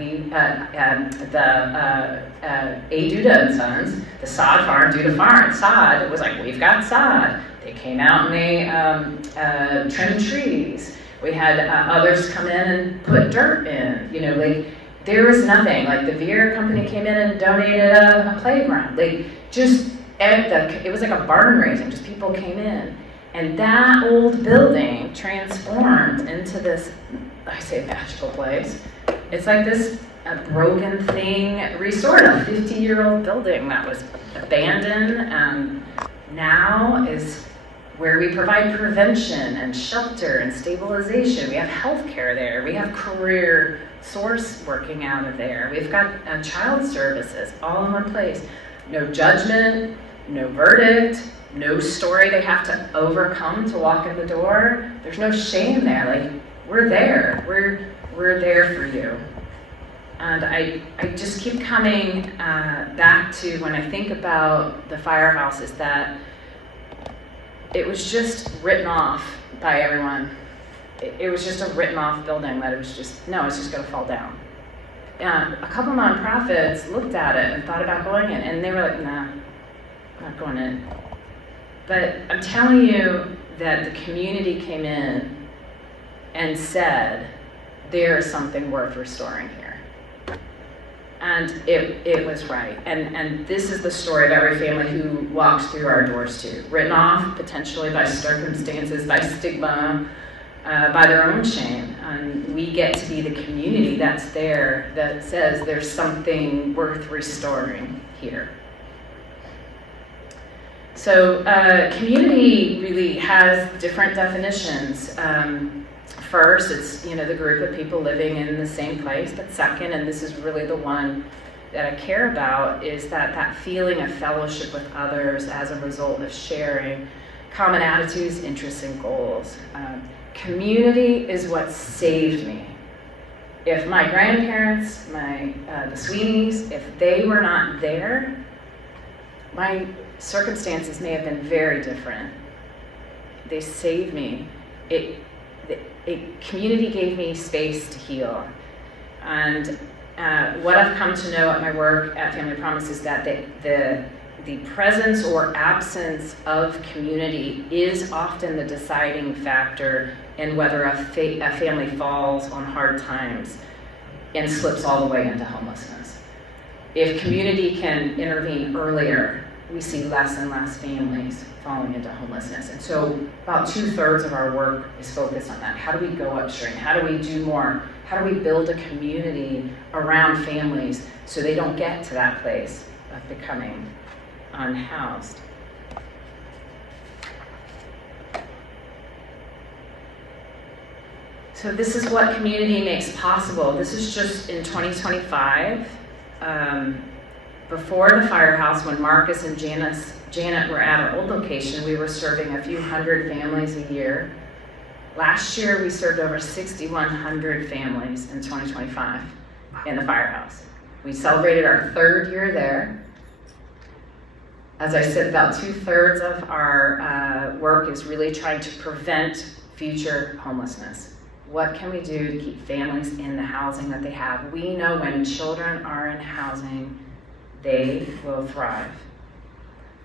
Duda and Sons, the sod farm, Duda Farm, sod, was like, we've got sod. They came out and they trimmed trees. We had others come in and put dirt in, like, there was nothing. Like, the Veer company came in and donated a playground. Like, it was like a barn raising, just people came in. And that old building transformed into this, I say, magical place. It's like this broken thing restored, a 50-year-old building that was abandoned, and now is where we provide prevention and shelter and stabilization. We have healthcare there. We have career source working out of there. We've got child services all in one place. No judgment, no verdict, no story they have to overcome to walk in the door. There's no shame there. Like, we're there. We're there for you. And I just keep coming back to, when I think about the firehouse, is that it was just written off by everyone. It was just a written off building that it's just going to fall down. A couple nonprofits looked at it and thought about going in, and they were like, nah, I'm not going in. But I'm telling you that the community came in and said, there's something worth restoring here. And it was right. And this is the story of every family who walks through our doors too. Written off potentially by circumstances, by stigma, by their own shame. And we get to be the community that's there, that says there's something worth restoring here. So community really has different definitions. First, it's the group of people living in the same place. But second, and this is really the one that I care about, is that feeling of fellowship with others as a result of sharing common attitudes, interests, and goals. Community is what saved me. If my grandparents, the Sweeneys, if they were not there, my circumstances may have been very different. They saved me. Community gave me space to heal. And what I've come to know at my work at Family Promise is that the presence or absence of community is often the deciding factor in whether a family falls on hard times and slips all the way into homelessness. If community can intervene earlier, we see less and less families falling into homelessness. And so about 2/3 of our work is focused on that. How do we go upstream? How do we do more? How do we build a community around families so they don't get to that place of becoming unhoused? So this is what community makes possible. This is just in 2025. Before the firehouse, when Marcus and Janet were at our old location, we were serving a few hundred families a year. Last year, we served over 6,100 families in 2025 in the firehouse. We celebrated our 3rd year there. As I said, about 2/3 of our work is really trying to prevent future homelessness. What can we do to keep families in the housing that they have? We know when children are in housing, they will thrive.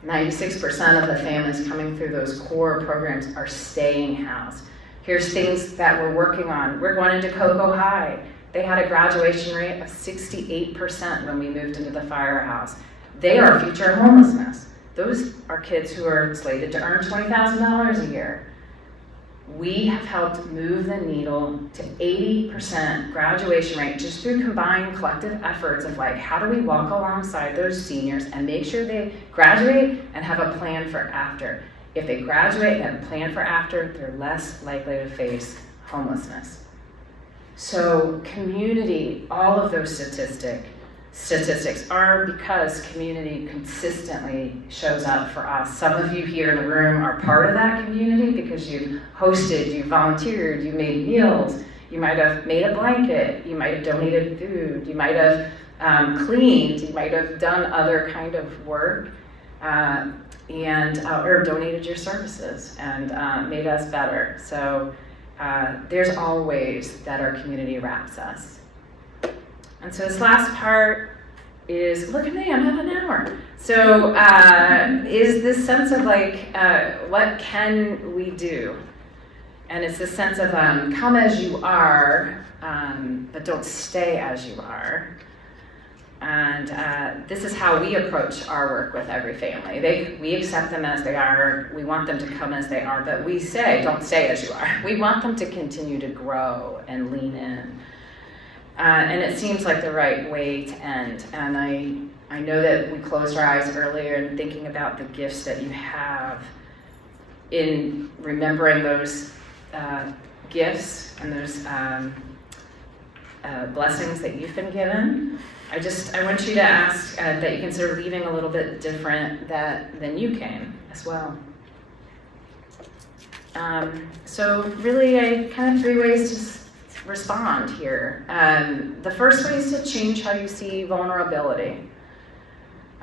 96% of the families coming through those core programs are staying housed. Here's things that we're working on. We're going into Cocoa High. They had a graduation rate of 68% when we moved into the firehouse. They are future homelessness. Those are kids who are slated to earn $20,000 a year. We have helped move the needle to 80% graduation rate just through combined collective efforts of how do we walk alongside those seniors and make sure they graduate and have a plan for after. If they graduate and have a plan for after, they're less likely to face homelessness. So community, all of those statistics are because community consistently shows up for us. Some of you here in the room are part of that community because you've hosted, you volunteered, you made meals, you might have made a blanket, you might have donated food, you might have cleaned, you might have done other kind of work, or donated your services and made us better. So there's all ways that our community wraps us. And so this last part is, look at me, I'm at an hour. So is this sense of like, what can we do? And it's this sense of come as you are, but don't stay as you are. And this is how we approach our work with every family. We accept them as they are. We want them to come as they are, but we say, don't stay as you are. We want them to continue to grow and lean in. And it seems like the right way to end. And I know that we closed our eyes earlier in thinking about the gifts that you have, in remembering those gifts and those blessings that you've been given. I want you to ask that you consider leaving a little bit different than you came as well. So really, I kind of 3 ways to respond here. The first way is to change how you see vulnerability.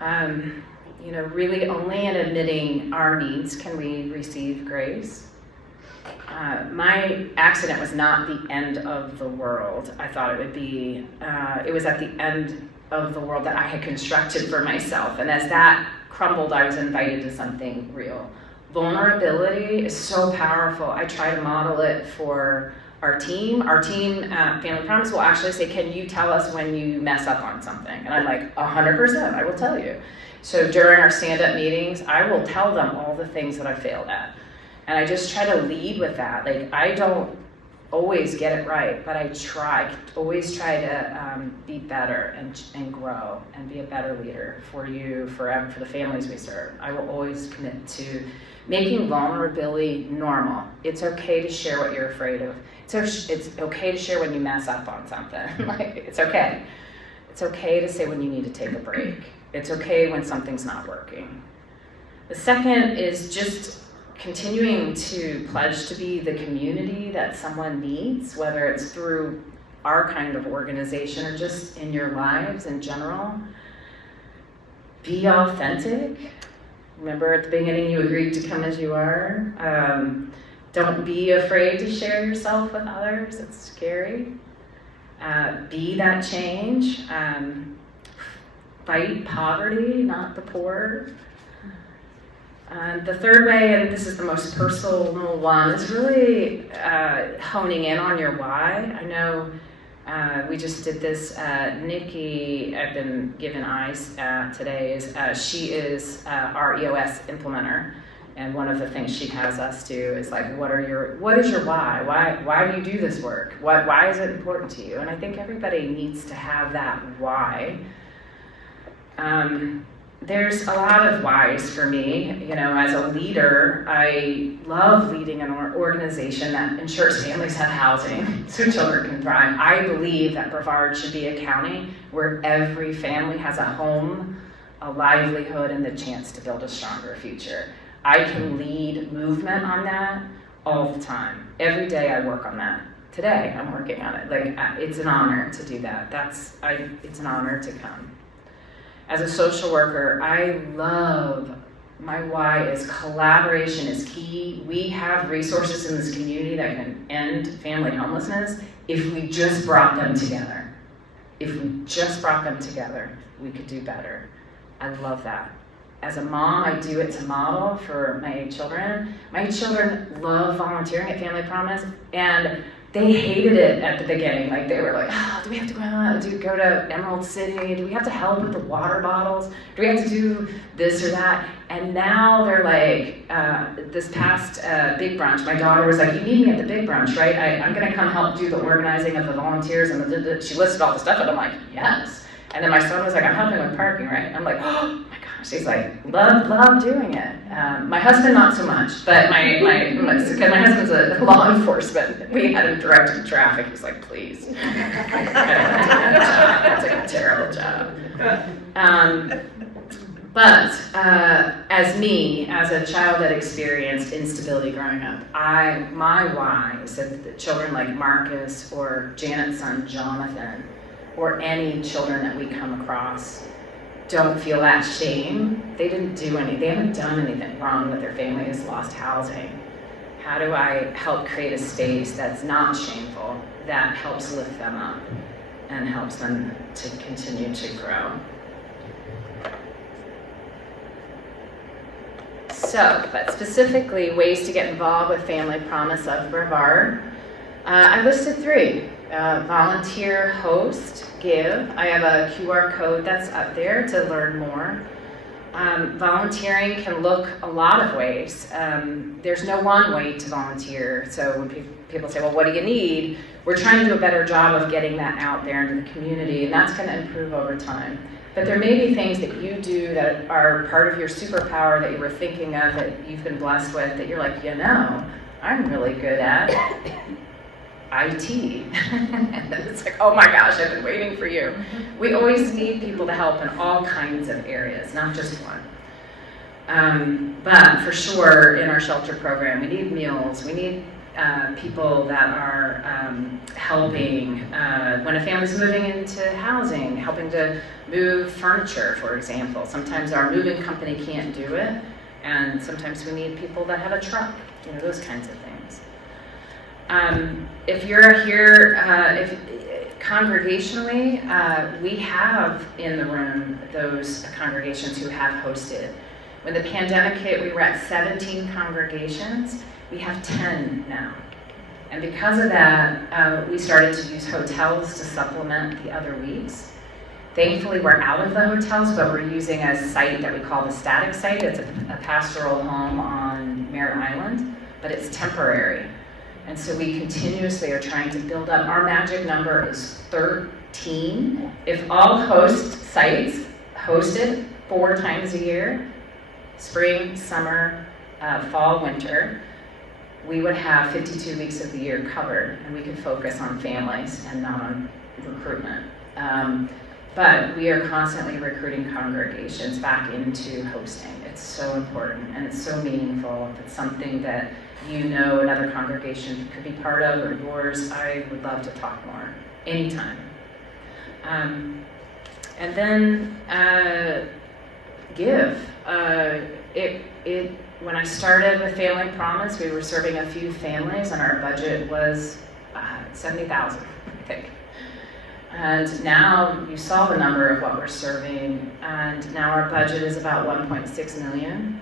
Really only in admitting our needs can we receive grace. My accident was not the end of the world. I thought it would be. It was at the end of the world that I had constructed for myself. And as that crumbled, I was invited to something real. Vulnerability is so powerful. I try to model it for our team. Our team, Family Promise, will actually say, can you tell us when you mess up on something? And I'm like, 100%, I will tell you. So during our stand-up meetings, I will tell them all the things that I failed at. And I just try to lead with that. Like, I don't always get it right, but I always try to be better and grow and be a better leader for you, for the families we serve. I will always commit to making vulnerability normal. It's okay to share what you're afraid of. It's okay to share when you mess up on something. Like, it's okay. It's okay to say when you need to take a break. It's okay when something's not working. The second is just continuing to pledge to be the community that someone needs, whether it's through our kind of organization or just in your lives in general. Be authentic. Remember at the beginning you agreed to come as you are. Don't be afraid to share yourself with others. It's scary. Be that change. Fight poverty, not the poor. The third way, and this is the most personal one, is really honing in on your why. I know we just did this. Nikki, I've been given eyes today, she is our EOS implementer. And one of the things she has us do is like, what is your why? Why do you do this work? Why is it important to you? And I think everybody needs to have that why. There's a lot of whys for me. As a leader, I love leading an organization that ensures families have housing so children can thrive. I believe that Brevard should be a county where every family has a home, a livelihood, and the chance to build a stronger future. I can lead movement on that all the time. Every day I work on that. Today I'm working on it. It's an honor to do that. It's an honor to come. As a social worker, my why is collaboration is key. We have resources in this community that can end family homelessness if we just brought them together. If we just brought them together, we could do better. I love that. As a mom, I do it to model for my children. My children love volunteering at Family Promise, and they hated it at the beginning. They were like, do we have to go out? Do we go to Emerald City? Do we have to help with the water bottles? Do we have to do this or that? And now they're like, this past big brunch, my daughter was like, you need me at the big brunch, right? I'm gonna come help do the organizing of the volunteers. And she listed all the stuff, and I'm like, yes. And then my son was like, I'm helping with parking, right? I'm like, oh my gosh. He's like, love doing it. My husband, not so much, but my husband's a law enforcement. We had him directing traffic. He's like, please. That's like a terrible job. But as a child that experienced instability growing up, my why is that children like Marcus or Janet's son Jonathan, or any children that we come across, don't feel that shame. They haven't done anything wrong with their family, has lost housing. How do I help create a space that's not shameful, that helps lift them up and helps them to continue to grow? So, but specifically ways to get involved with Family Promise of Brevard. I listed 3. Volunteer, host, give. I have a QR code that's up there to learn more. Volunteering can look a lot of ways. There's no one way to volunteer. So when people say, well, what do you need? We're trying to do a better job of getting that out there into the community, and that's going to improve over time. But there may be things that you do that are part of your superpower that you were thinking of, that you've been blessed with, that you're like, I'm really good at IT. And then it's like, oh my gosh, I've been waiting for you. We always need people to help in all kinds of areas, not just one. But for sure, in our shelter program, we need meals. We need people that are helping when a family's moving into housing, helping to move furniture, for example. Sometimes our moving company can't do it, and sometimes we need people that have a truck, those kinds of things. If you're here, congregationally, we have in the room those congregations who have hosted. When the pandemic hit, we were at 17 congregations. We have 10 now. And because of that, we started to use hotels to supplement the other weeks. Thankfully, we're out of the hotels, but we're using a site that we call the Static Site. It's a pastoral home on Merritt Island, but it's temporary. And so we continuously are trying to build up. Our magic number is 13. If all host sites hosted 4 times a year, spring, summer, fall, winter, we would have 52 weeks of the year covered, and we could focus on families and not on recruitment. But we are constantly recruiting congregations back into hosting. It's so important, and it's so meaningful. If it's something that another congregation could be part of, or yours, I would love to talk more anytime. And then give. When I started with Family Promise, we were serving a few families, and our budget was $70,000, I think. And now you saw the number of what we're serving, and now our budget is about $1.6 million.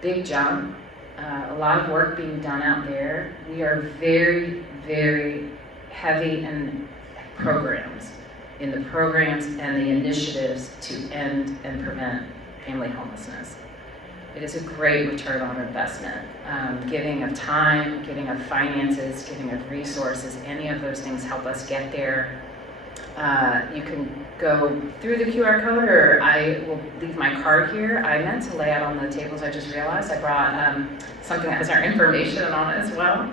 Big jump. A lot of work being done out there. We are very, very heavy in programs and the initiatives to end and prevent family homelessness. It is a great return on investment. Giving of time, giving of finances, giving of resources, any of those things help us get there. You can go through the QR code, or I will leave my card here. I meant to lay out on the tables, I just realized. I brought something that has our information on it as well.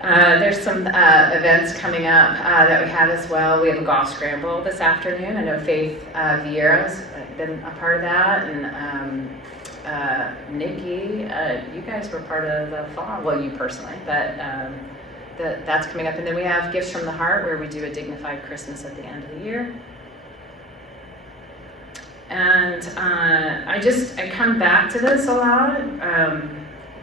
There's some events coming up that we have as well. We have a golf scramble this afternoon. I know Faith Vieira's been a part of that, and Nikki, you guys were part of the fall. Well, you personally, but that's coming up. And then we have Gifts from the Heart, where we do a dignified Christmas at the end of the year. And I come back to this a lot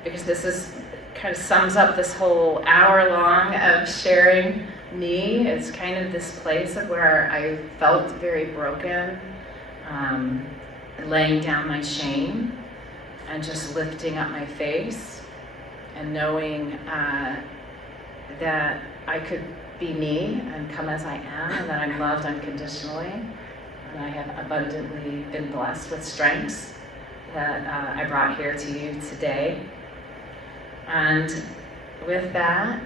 because this is kind of sums up this whole hour long of sharing me. It's kind of this place of where I felt very broken, laying down my shame and just lifting up my face and knowing that I could be me and come as I am, and that I'm loved unconditionally, and I have abundantly been blessed with strengths that I brought here to you today. And with that,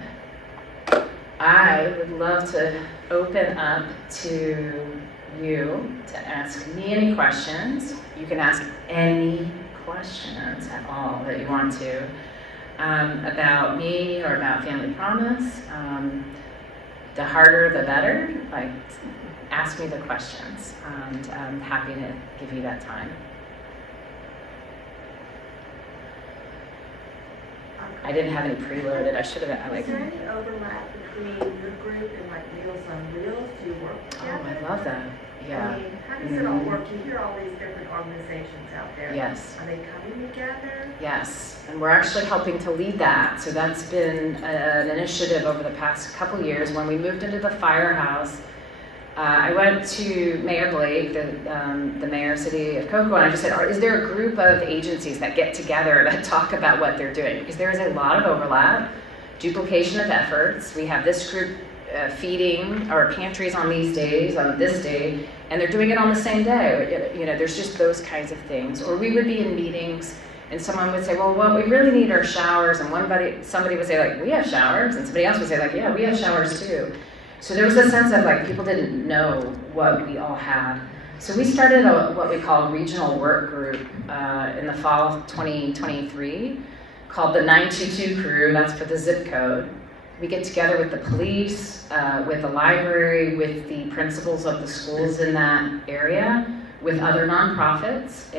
I would love to open up to you to ask me any questions. You can ask any questions at all that you want to about me or about Family Promise. The harder, the better. Like, ask me the questions, and I'm happy to give you that time. I didn't have any preloaded. I should have. Is there any overlap between your group and like Meals on Wheels? Do you work together? Oh, I love that. Yeah. I mean, how does it all work? You hear all these different organizations out there. Yes. Are they coming together? Yes, and we're actually helping to lead that. So that's been an initiative over the past couple years. When we moved into the firehouse, I went to Mayor Blake, the mayor city of Cocoa, and I just said, is there a group of agencies that get together to talk about what they're doing? Because there is a lot of overlap, duplication of efforts. We have this group feeding our pantries on these days, on this day, and they're doing it on the same day. You know, there's just those kinds of things. Or we would be in meetings and someone would say, well, we really need our showers, and somebody would say, like, we have showers, and somebody else would say, like, yeah, we have showers too. So there was a sense of, like, people didn't know what we all had. So we started what we call a regional work group in the fall of 2023 called the 922 crew. That's for the zip code. We get together with the police, with the library, with the principals of the schools in that area, with other nonprofits,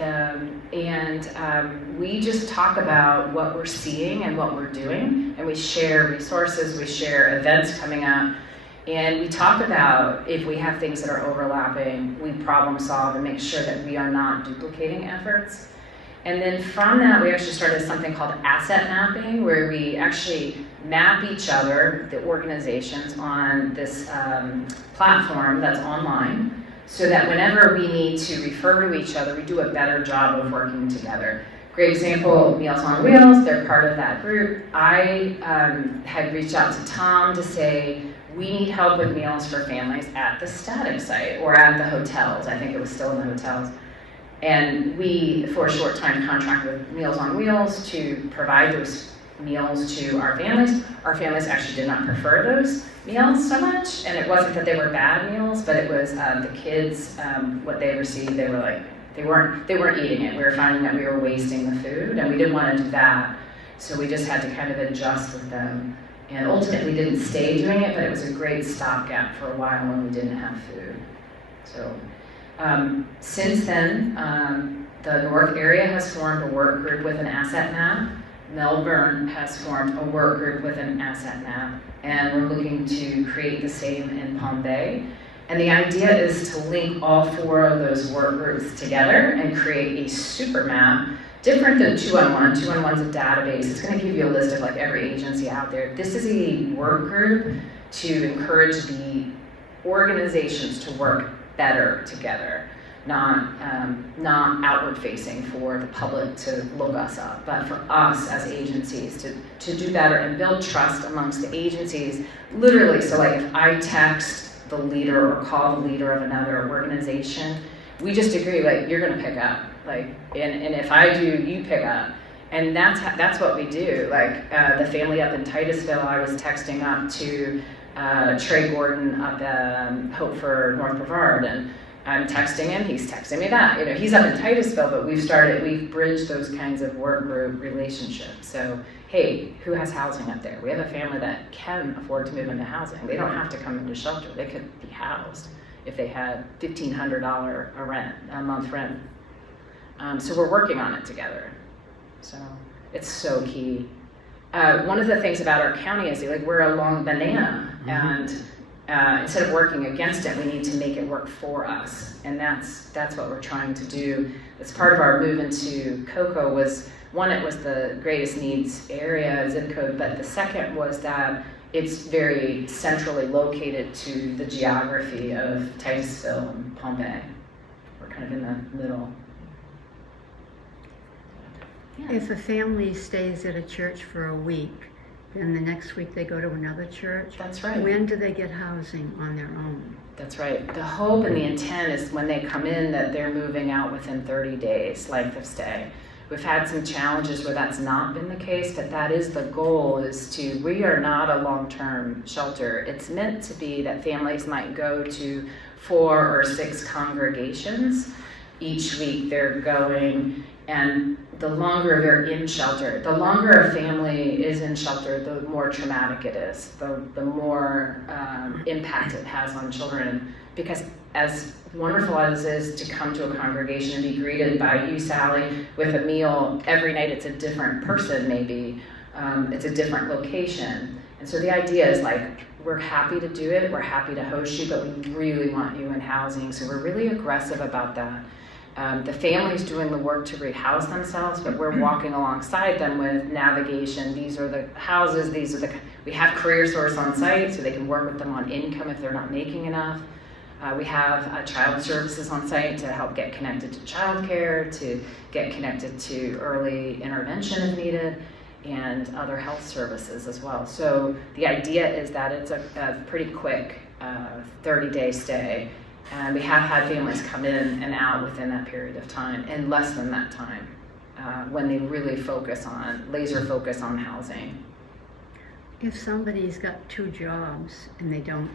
and we just talk about what we're seeing and what we're doing, and we share resources, we share events coming up, and we talk about if we have things that are overlapping, we problem solve and make sure that we are not duplicating efforts. And then from that, we actually started something called asset mapping, where we actually map each other, the organizations, on this platform that's online, so that whenever we need to refer to each other, we do a better job of working together. Great example, Meals on Wheels, they're part of that group. I had reached out to Tom to say, we need help with meals for families at the static site or at the hotels. I think it was still in the hotels. And we, for a short time, contract with Meals on Wheels to provide those meals to our families. Our families actually did not prefer those meals so much, and it wasn't that they were bad meals, but it was the kids, what they received, they were like, they weren't eating it. We were finding that we were wasting the food, and we didn't want to do that. So we just had to kind of adjust with them. And ultimately didn't stay doing it, but it was a great stopgap for a while when we didn't have food. So since then, the North area has formed a work group with an asset map. Melbourne has formed a work group with an asset map, and we're looking to create the same in Palm Bay. And the idea is to link all four of those work groups together and create a super map, different than 2-on-1. 2-on-1's a database. It's going to give you a list of like every agency out there. This is a work group to encourage the organizations to work better together, not outward facing for the public to look us up, but for us as agencies to do better and build trust amongst the agencies. Literally, so like if I text the leader or call the leader of another organization, we just agree, like, you're gonna pick up, like, and if I do, you pick up. And that's what we do. Like the family up in Titusville, I was texting up to Trey Gordon up at Hope for North Brevard, and I'm texting him, he's texting me back. You know, he's up in Titusville, but we've bridged those kinds of work group relationships. So, hey, who has housing up there? We have a family that can afford to move into housing. They don't have to come into shelter. They could be housed if they had $1,500 a month rent. So we're working on it together. So it's so key. One of the things about our county is like we're a long banana, and instead of working against it, we need to make it work for us, and that's what we're trying to do. As part of our move into Cocoa was, one, it was the greatest needs area, zip code, but the second was that it's very centrally located to the geography of Titusville and Palm Bay. We're kind of in the middle. Yeah. If a family stays at a church for a week, then the next week they go to another church. That's right. When do they get housing on their own? That's right. The hope and the intent is when they come in that they're moving out within 30 days length of stay. We've had some challenges where that's not been the case, but that is the goal, we are not a long-term shelter. It's meant to be that families might go to 4 or 6 congregations. Each week they're going, and the longer they're in shelter, the longer a family is in shelter, the more traumatic it is, the more impact it has on children. Because as wonderful as it is to come to a congregation and be greeted by you, Sally, with a meal every night, it's a different person maybe. It's a different location. And so the idea is like, we're happy to do it, we're happy to host you, but we really want you in housing. So we're really aggressive about that. The family's doing the work to rehouse themselves, but we're walking alongside them with navigation. These are the houses, we have career source on site so they can work with them on income if they're not making enough. We have child services on site to help get connected to childcare, to get connected to early intervention if needed, and other health services as well. So the idea is that it's a pretty quick 30-day stay, and we have had families come in and out within that period of time, and less than that time, when they really laser focus on housing. If somebody's got 2 jobs and they can't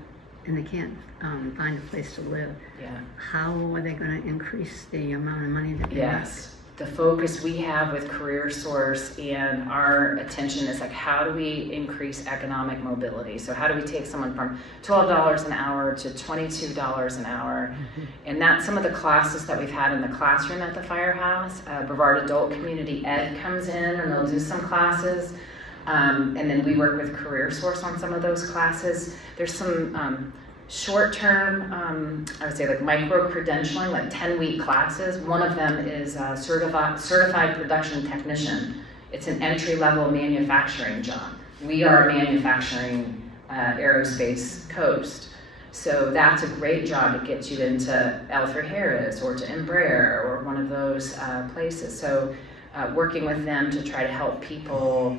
find a place to live, Yeah. how are they going to increase the amount of money that they Yes. The focus we have with Career Source and our attention is like, how do we increase economic mobility? So how do we take someone from $12 an hour to $22 an hour? And that's some of the classes that we've had in the classroom at the firehouse. Brevard Adult Community Ed comes in and they'll do some classes. And then we work with Career Source on some of those classes. There's some short-term, I would say like micro-credentialing, like 10-week classes. One of them is certified production technician. It's an entry-level manufacturing job. We are a manufacturing aerospace coast. So that's a great job to get you into L3Harris or to Embraer or one of those places. So working with them to try to help people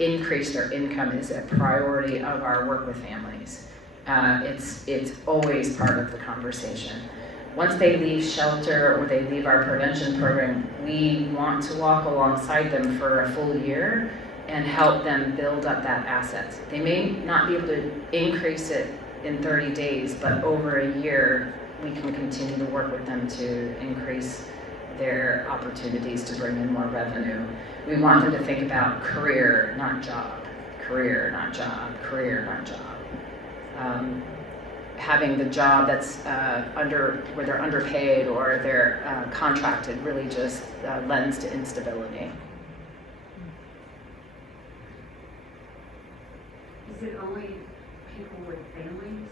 increase their income is a priority of our work with families. It's always part of the conversation. Once they leave shelter or they leave our prevention program, we want to walk alongside them for a full year and help them build up that asset. They may not be able to increase it in 30 days, but over a year, we can continue to work with them to increase their opportunities to bring in more revenue. We want them to think about career, not job. Career, not job. Career, not job. Having the job that's where they're underpaid or they're contracted really just lends to instability. Is it only people with families?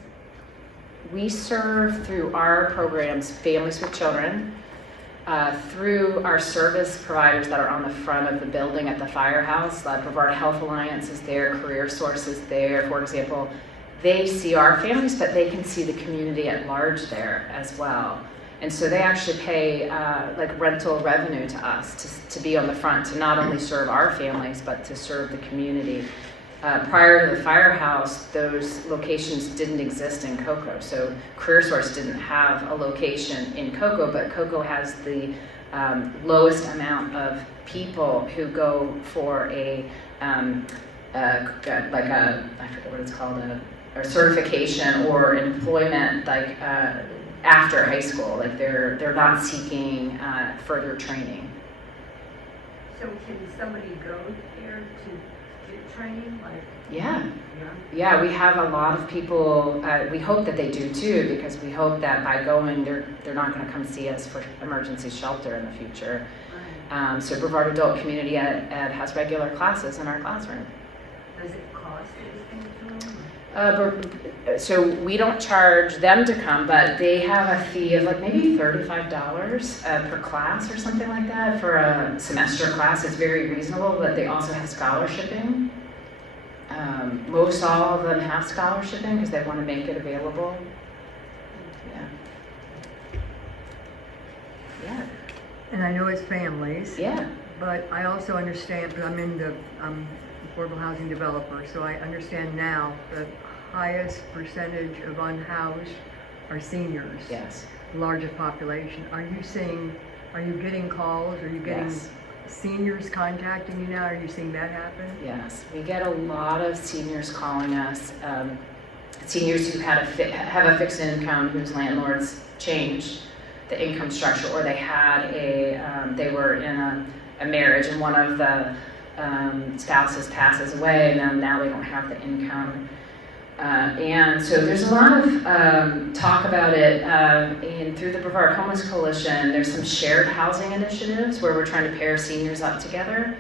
We serve through our programs families with children, through our service providers that are on the front of the building at the firehouse. Brevard Health Alliance is there, Career Source is there, for example. They see our families, but they can see the community at large there as well. And so they actually pay like rental revenue to us to be on the front, to not only serve our families, but to serve the community. Prior to the firehouse, those locations didn't exist in Cocoa. So Career Source didn't have a location in Cocoa, but Cocoa has the lowest amount of people who go for I forget what it's called, a certification or employment like after high school. Like they're not seeking further training. So can somebody go there to get training? Yeah, we have a lot of people. We hope that they do too, because we hope that by going, they're not going to come see us for emergency shelter in the future. Right. So Brevard Adult Community Ed has regular classes in our classroom. Does it cost anything to them? So we don't charge them to come, but they have a fee of like maybe $35 per class or something like that for a semester class. It's very reasonable, but they also have scholarshiping. Most all of them have scholarshiping because they want to make it available. Yeah. And I know it's families. Yeah. But I also understand, because I'm affordable housing developer, so I understand now the highest percentage of unhoused are seniors. Yes. Largest population. Are you getting calls? Are you getting Yes. seniors contacting you now? Are you seeing that happen? Yes, we get a lot of seniors calling us. Seniors who have a fixed income, whose landlords changed the income structure, or they were in a marriage and one of the spouses passes away, and then now they don't have the income. And so there's a lot of talk about it, and through the Brevard Homeless Coalition, there's some shared housing initiatives where we're trying to pair seniors up together.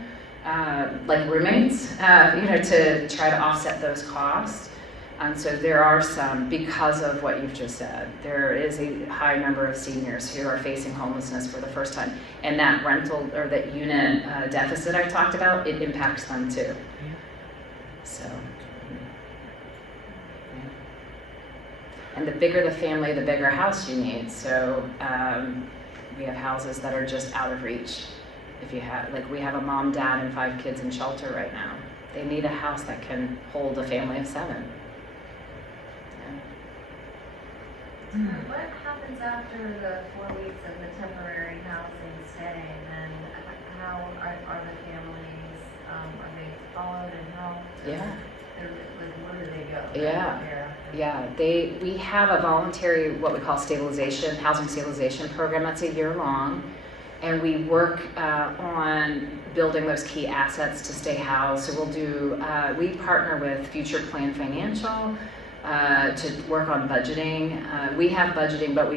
like roommates, to try to offset those costs. And so there are some, because of what you've just said, there is a high number of seniors who are facing homelessness for the first time. And that rental or that unit deficit I talked about, it impacts them too. So, yeah. And the bigger the family, the bigger house you need. So we have houses that are just out of reach. If you have, like we have a mom, dad, and 5 kids in shelter right now. They need a house that can hold a family of 7. So what happens after the 4 weeks of the temporary housing stay, and how are the families, are they followed and helped? Yeah. Like, where do they go? Yeah, we have a voluntary, what we call housing stabilization program that's a year long, and we work on building those key assets to stay housed. So we partner with Future Plan Financial to work on budgeting. We have budgeting, but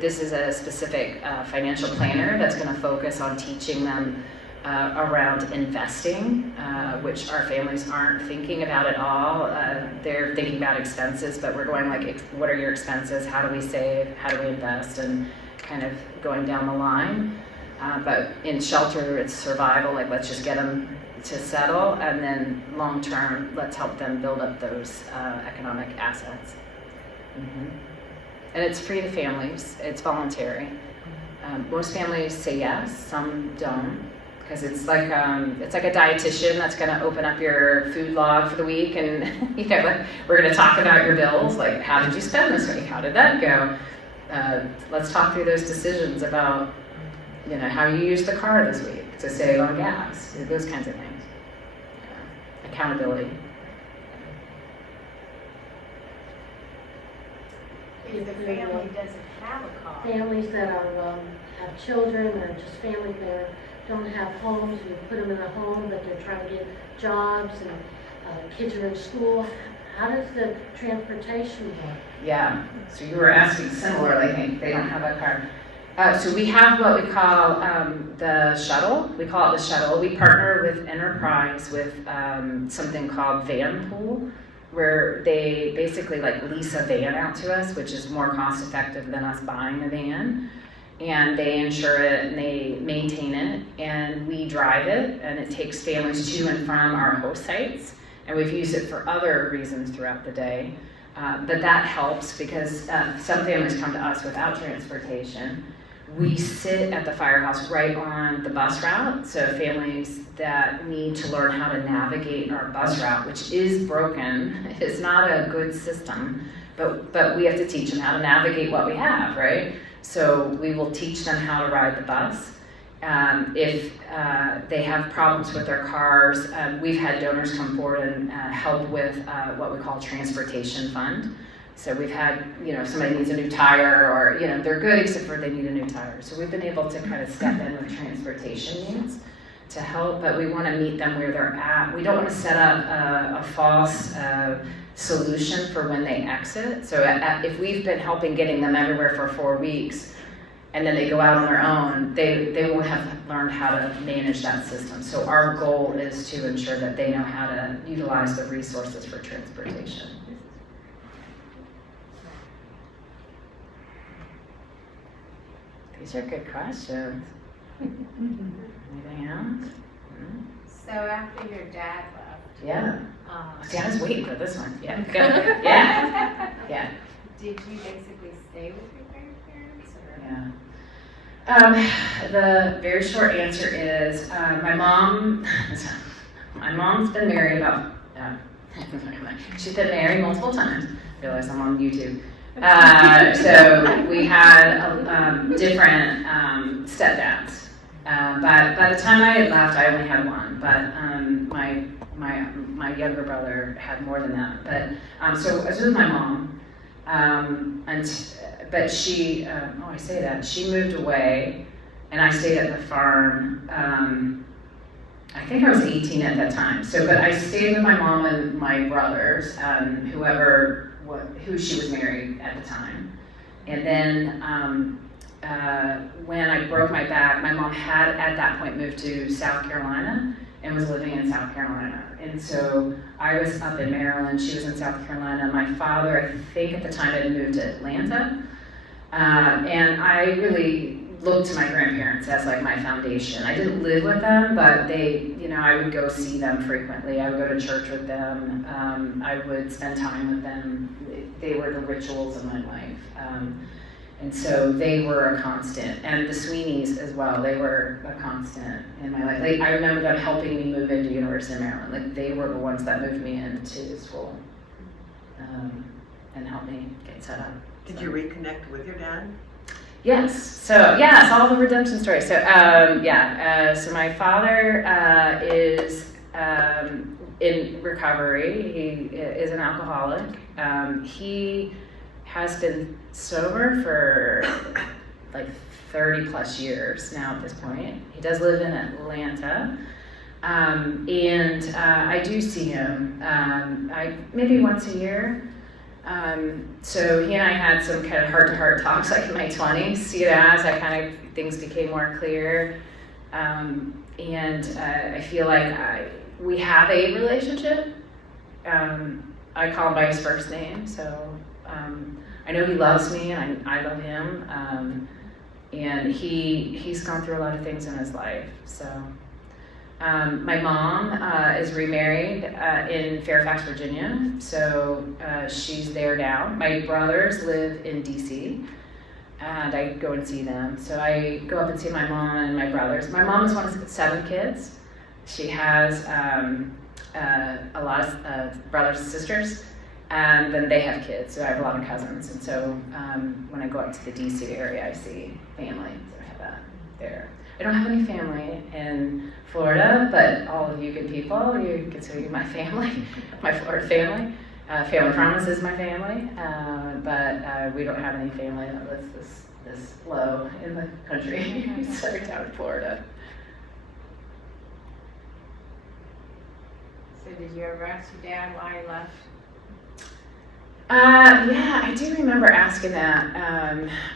this is a specific financial planner that's going to focus on teaching them around investing, which our families aren't thinking about at all. They're thinking about expenses, but we're going like, what are your expenses? How do we save? How do we invest? And kind of going down the line. But in shelter, it's survival, like let's just get them to settle, and then long term, let's help them build up those economic assets. And it's free to families, it's voluntary. Most families say yes, some don't, because it's like a dietitian that's going to open up your food log for the week, and like, we're going to talk about your bills, like how did you spend this week, how did that go? Let's talk through those decisions about how you use the car this week to save on gas, those kinds of things. Accountability. If the family doesn't have a car. Families that are, have children or just families that don't have homes, we put them in a home, but they're trying to get jobs and kids are in school. How does the transportation work? Yeah, so you were asking similarly, I think they don't have a car. So we have what we call the shuttle. We call it the shuttle. We partner with Enterprise with something called Van Pool, where they basically like lease a van out to us, which is more cost effective than us buying the van. And they insure it and they maintain it, and we drive it, and it takes families to and from our host sites. And we've used it for other reasons throughout the day. But that helps because some families come to us without transportation. We sit at the firehouse right on the bus route, so families that need to learn how to navigate our bus route, which is broken, it's not a good system, but we have to teach them how to navigate what we have, right? So we will teach them how to ride the bus. If they have problems with their cars, we've had donors come forward and help with what we call transportation fund. So we've had, somebody needs a new tire, or, they're good except for they need a new tire. So we've been able to kind of step in with transportation needs to help, but we want to meet them where they're at. We don't want to set up a false solution for when they exit. So if we've been helping getting them everywhere for 4 weeks, and then they go out on their own, they won't have learned how to manage that system. So our goal is to ensure that they know how to utilize the resources for transportation. These are good questions. Anything else? So after your dad left. Yeah. See, I was waiting for this one. Yeah. Go. Yeah. Did you basically stay with your grandparents, or? Yeah. The very short answer is my mom's been married about, she's been married multiple times. I realize I'm on YouTube. So we had different stepdads. By the time I had left, I only had one, but my younger brother had more than that. But so I was with my mom, but she, I say that, she moved away, and I stayed at the farm. I think I was 18 at that time. So, but I stayed with my mom and my brothers, who she was married at the time. And then when I broke my back, my mom had at that point moved to South Carolina, and was living in South Carolina. And so I was up in Maryland, she was in South Carolina. My father, I think at the time, had moved to Atlanta. And I really looked to my grandparents as like my foundation. I didn't live with them, but they, I would go see them frequently. I would go to church with them. I would spend time with them. They were the rituals of my life. And so they were a constant. And the Sweeneys as well, they were a constant in my life. Like, I remember them helping me move into University of Maryland. Like, they were the ones that moved me into school and helped me get set up. Did you reconnect with your dad? Yes. So yes, all the redemption stories. So so my father is in recovery. He is an alcoholic. He has been sober for like 30 plus years now at this point. He does live in Atlanta. And I do see him maybe once a year. So he and I had some kind of heart-to-heart talks like in my 20s, as things became more clear. And I feel like we have a relationship. I call him by his first name, so I know he loves me and I love him. And he's gone through a lot of things in his life, so. My mom is remarried in Fairfax, Virginia, so she's there now. My brothers live in DC, and I go and see them. So I go up and see my mom and my brothers. My mom is one of 7 kids. She has a lot of brothers and sisters, and then they have kids, so I have a lot of cousins. And so when I go up to the DC area, I see family, so I have that there. I don't have any family in Florida, but all of you good people, you consider you my family, my Florida family. Family Promise is my family, but we don't have any family that lives this low in the country, so down in Florida. So did you ever ask your dad why he left? Yeah, I do remember asking that.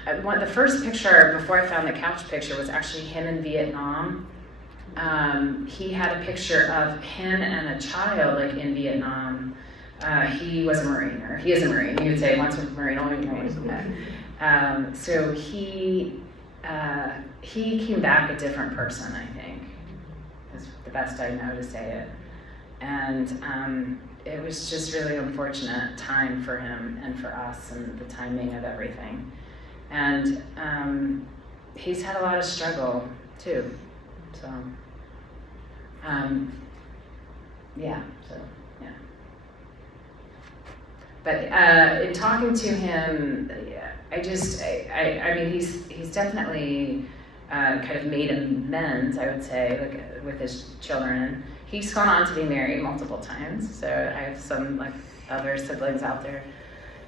The first picture, before I found the couch picture, was actually him in Vietnam. He had a picture of him and a child, like, in Vietnam. He was a Marine, or he is a Marine. You would say once a Marine, always a Marine. So he came back a different person, I think, is the best I know to say it. And it was just really unfortunate time for him and for us and the timing of everything. And he's had a lot of struggle too. So, yeah. But in talking to him, I mean, he's definitely kind of made amends, I would say, like, with his children. He's gone on to be married multiple times, so I have some other siblings out there.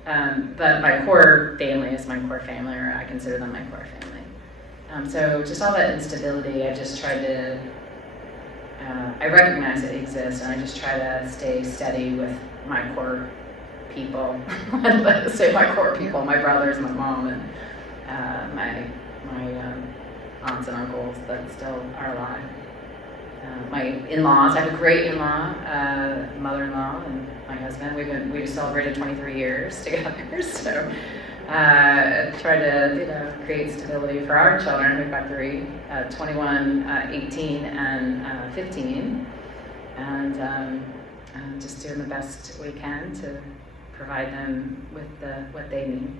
But my core family is my core family, or I consider them my core family. So just all that instability, I just tried to, I recognize it exists, and I just try to stay steady with my core people. Let's say my core people, my brothers, my mom, and my aunts and uncles that still are alive. My in-laws, I have a great in-law, mother-in-law, and my husband. We just celebrated 23 years together, so try to create stability for our children. We've got 3, 21, 18, and 15, and just doing the best we can to provide them with what they need.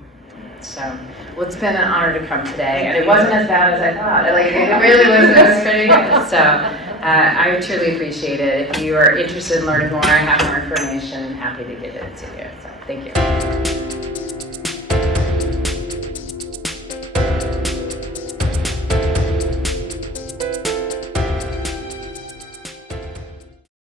So, well, it's been an honor to come today, and it wasn't as bad as I thought. It really was. It was pretty good. So, I truly appreciate it. If you are interested in learning more, have more information, happy to give it to you. So, thank you.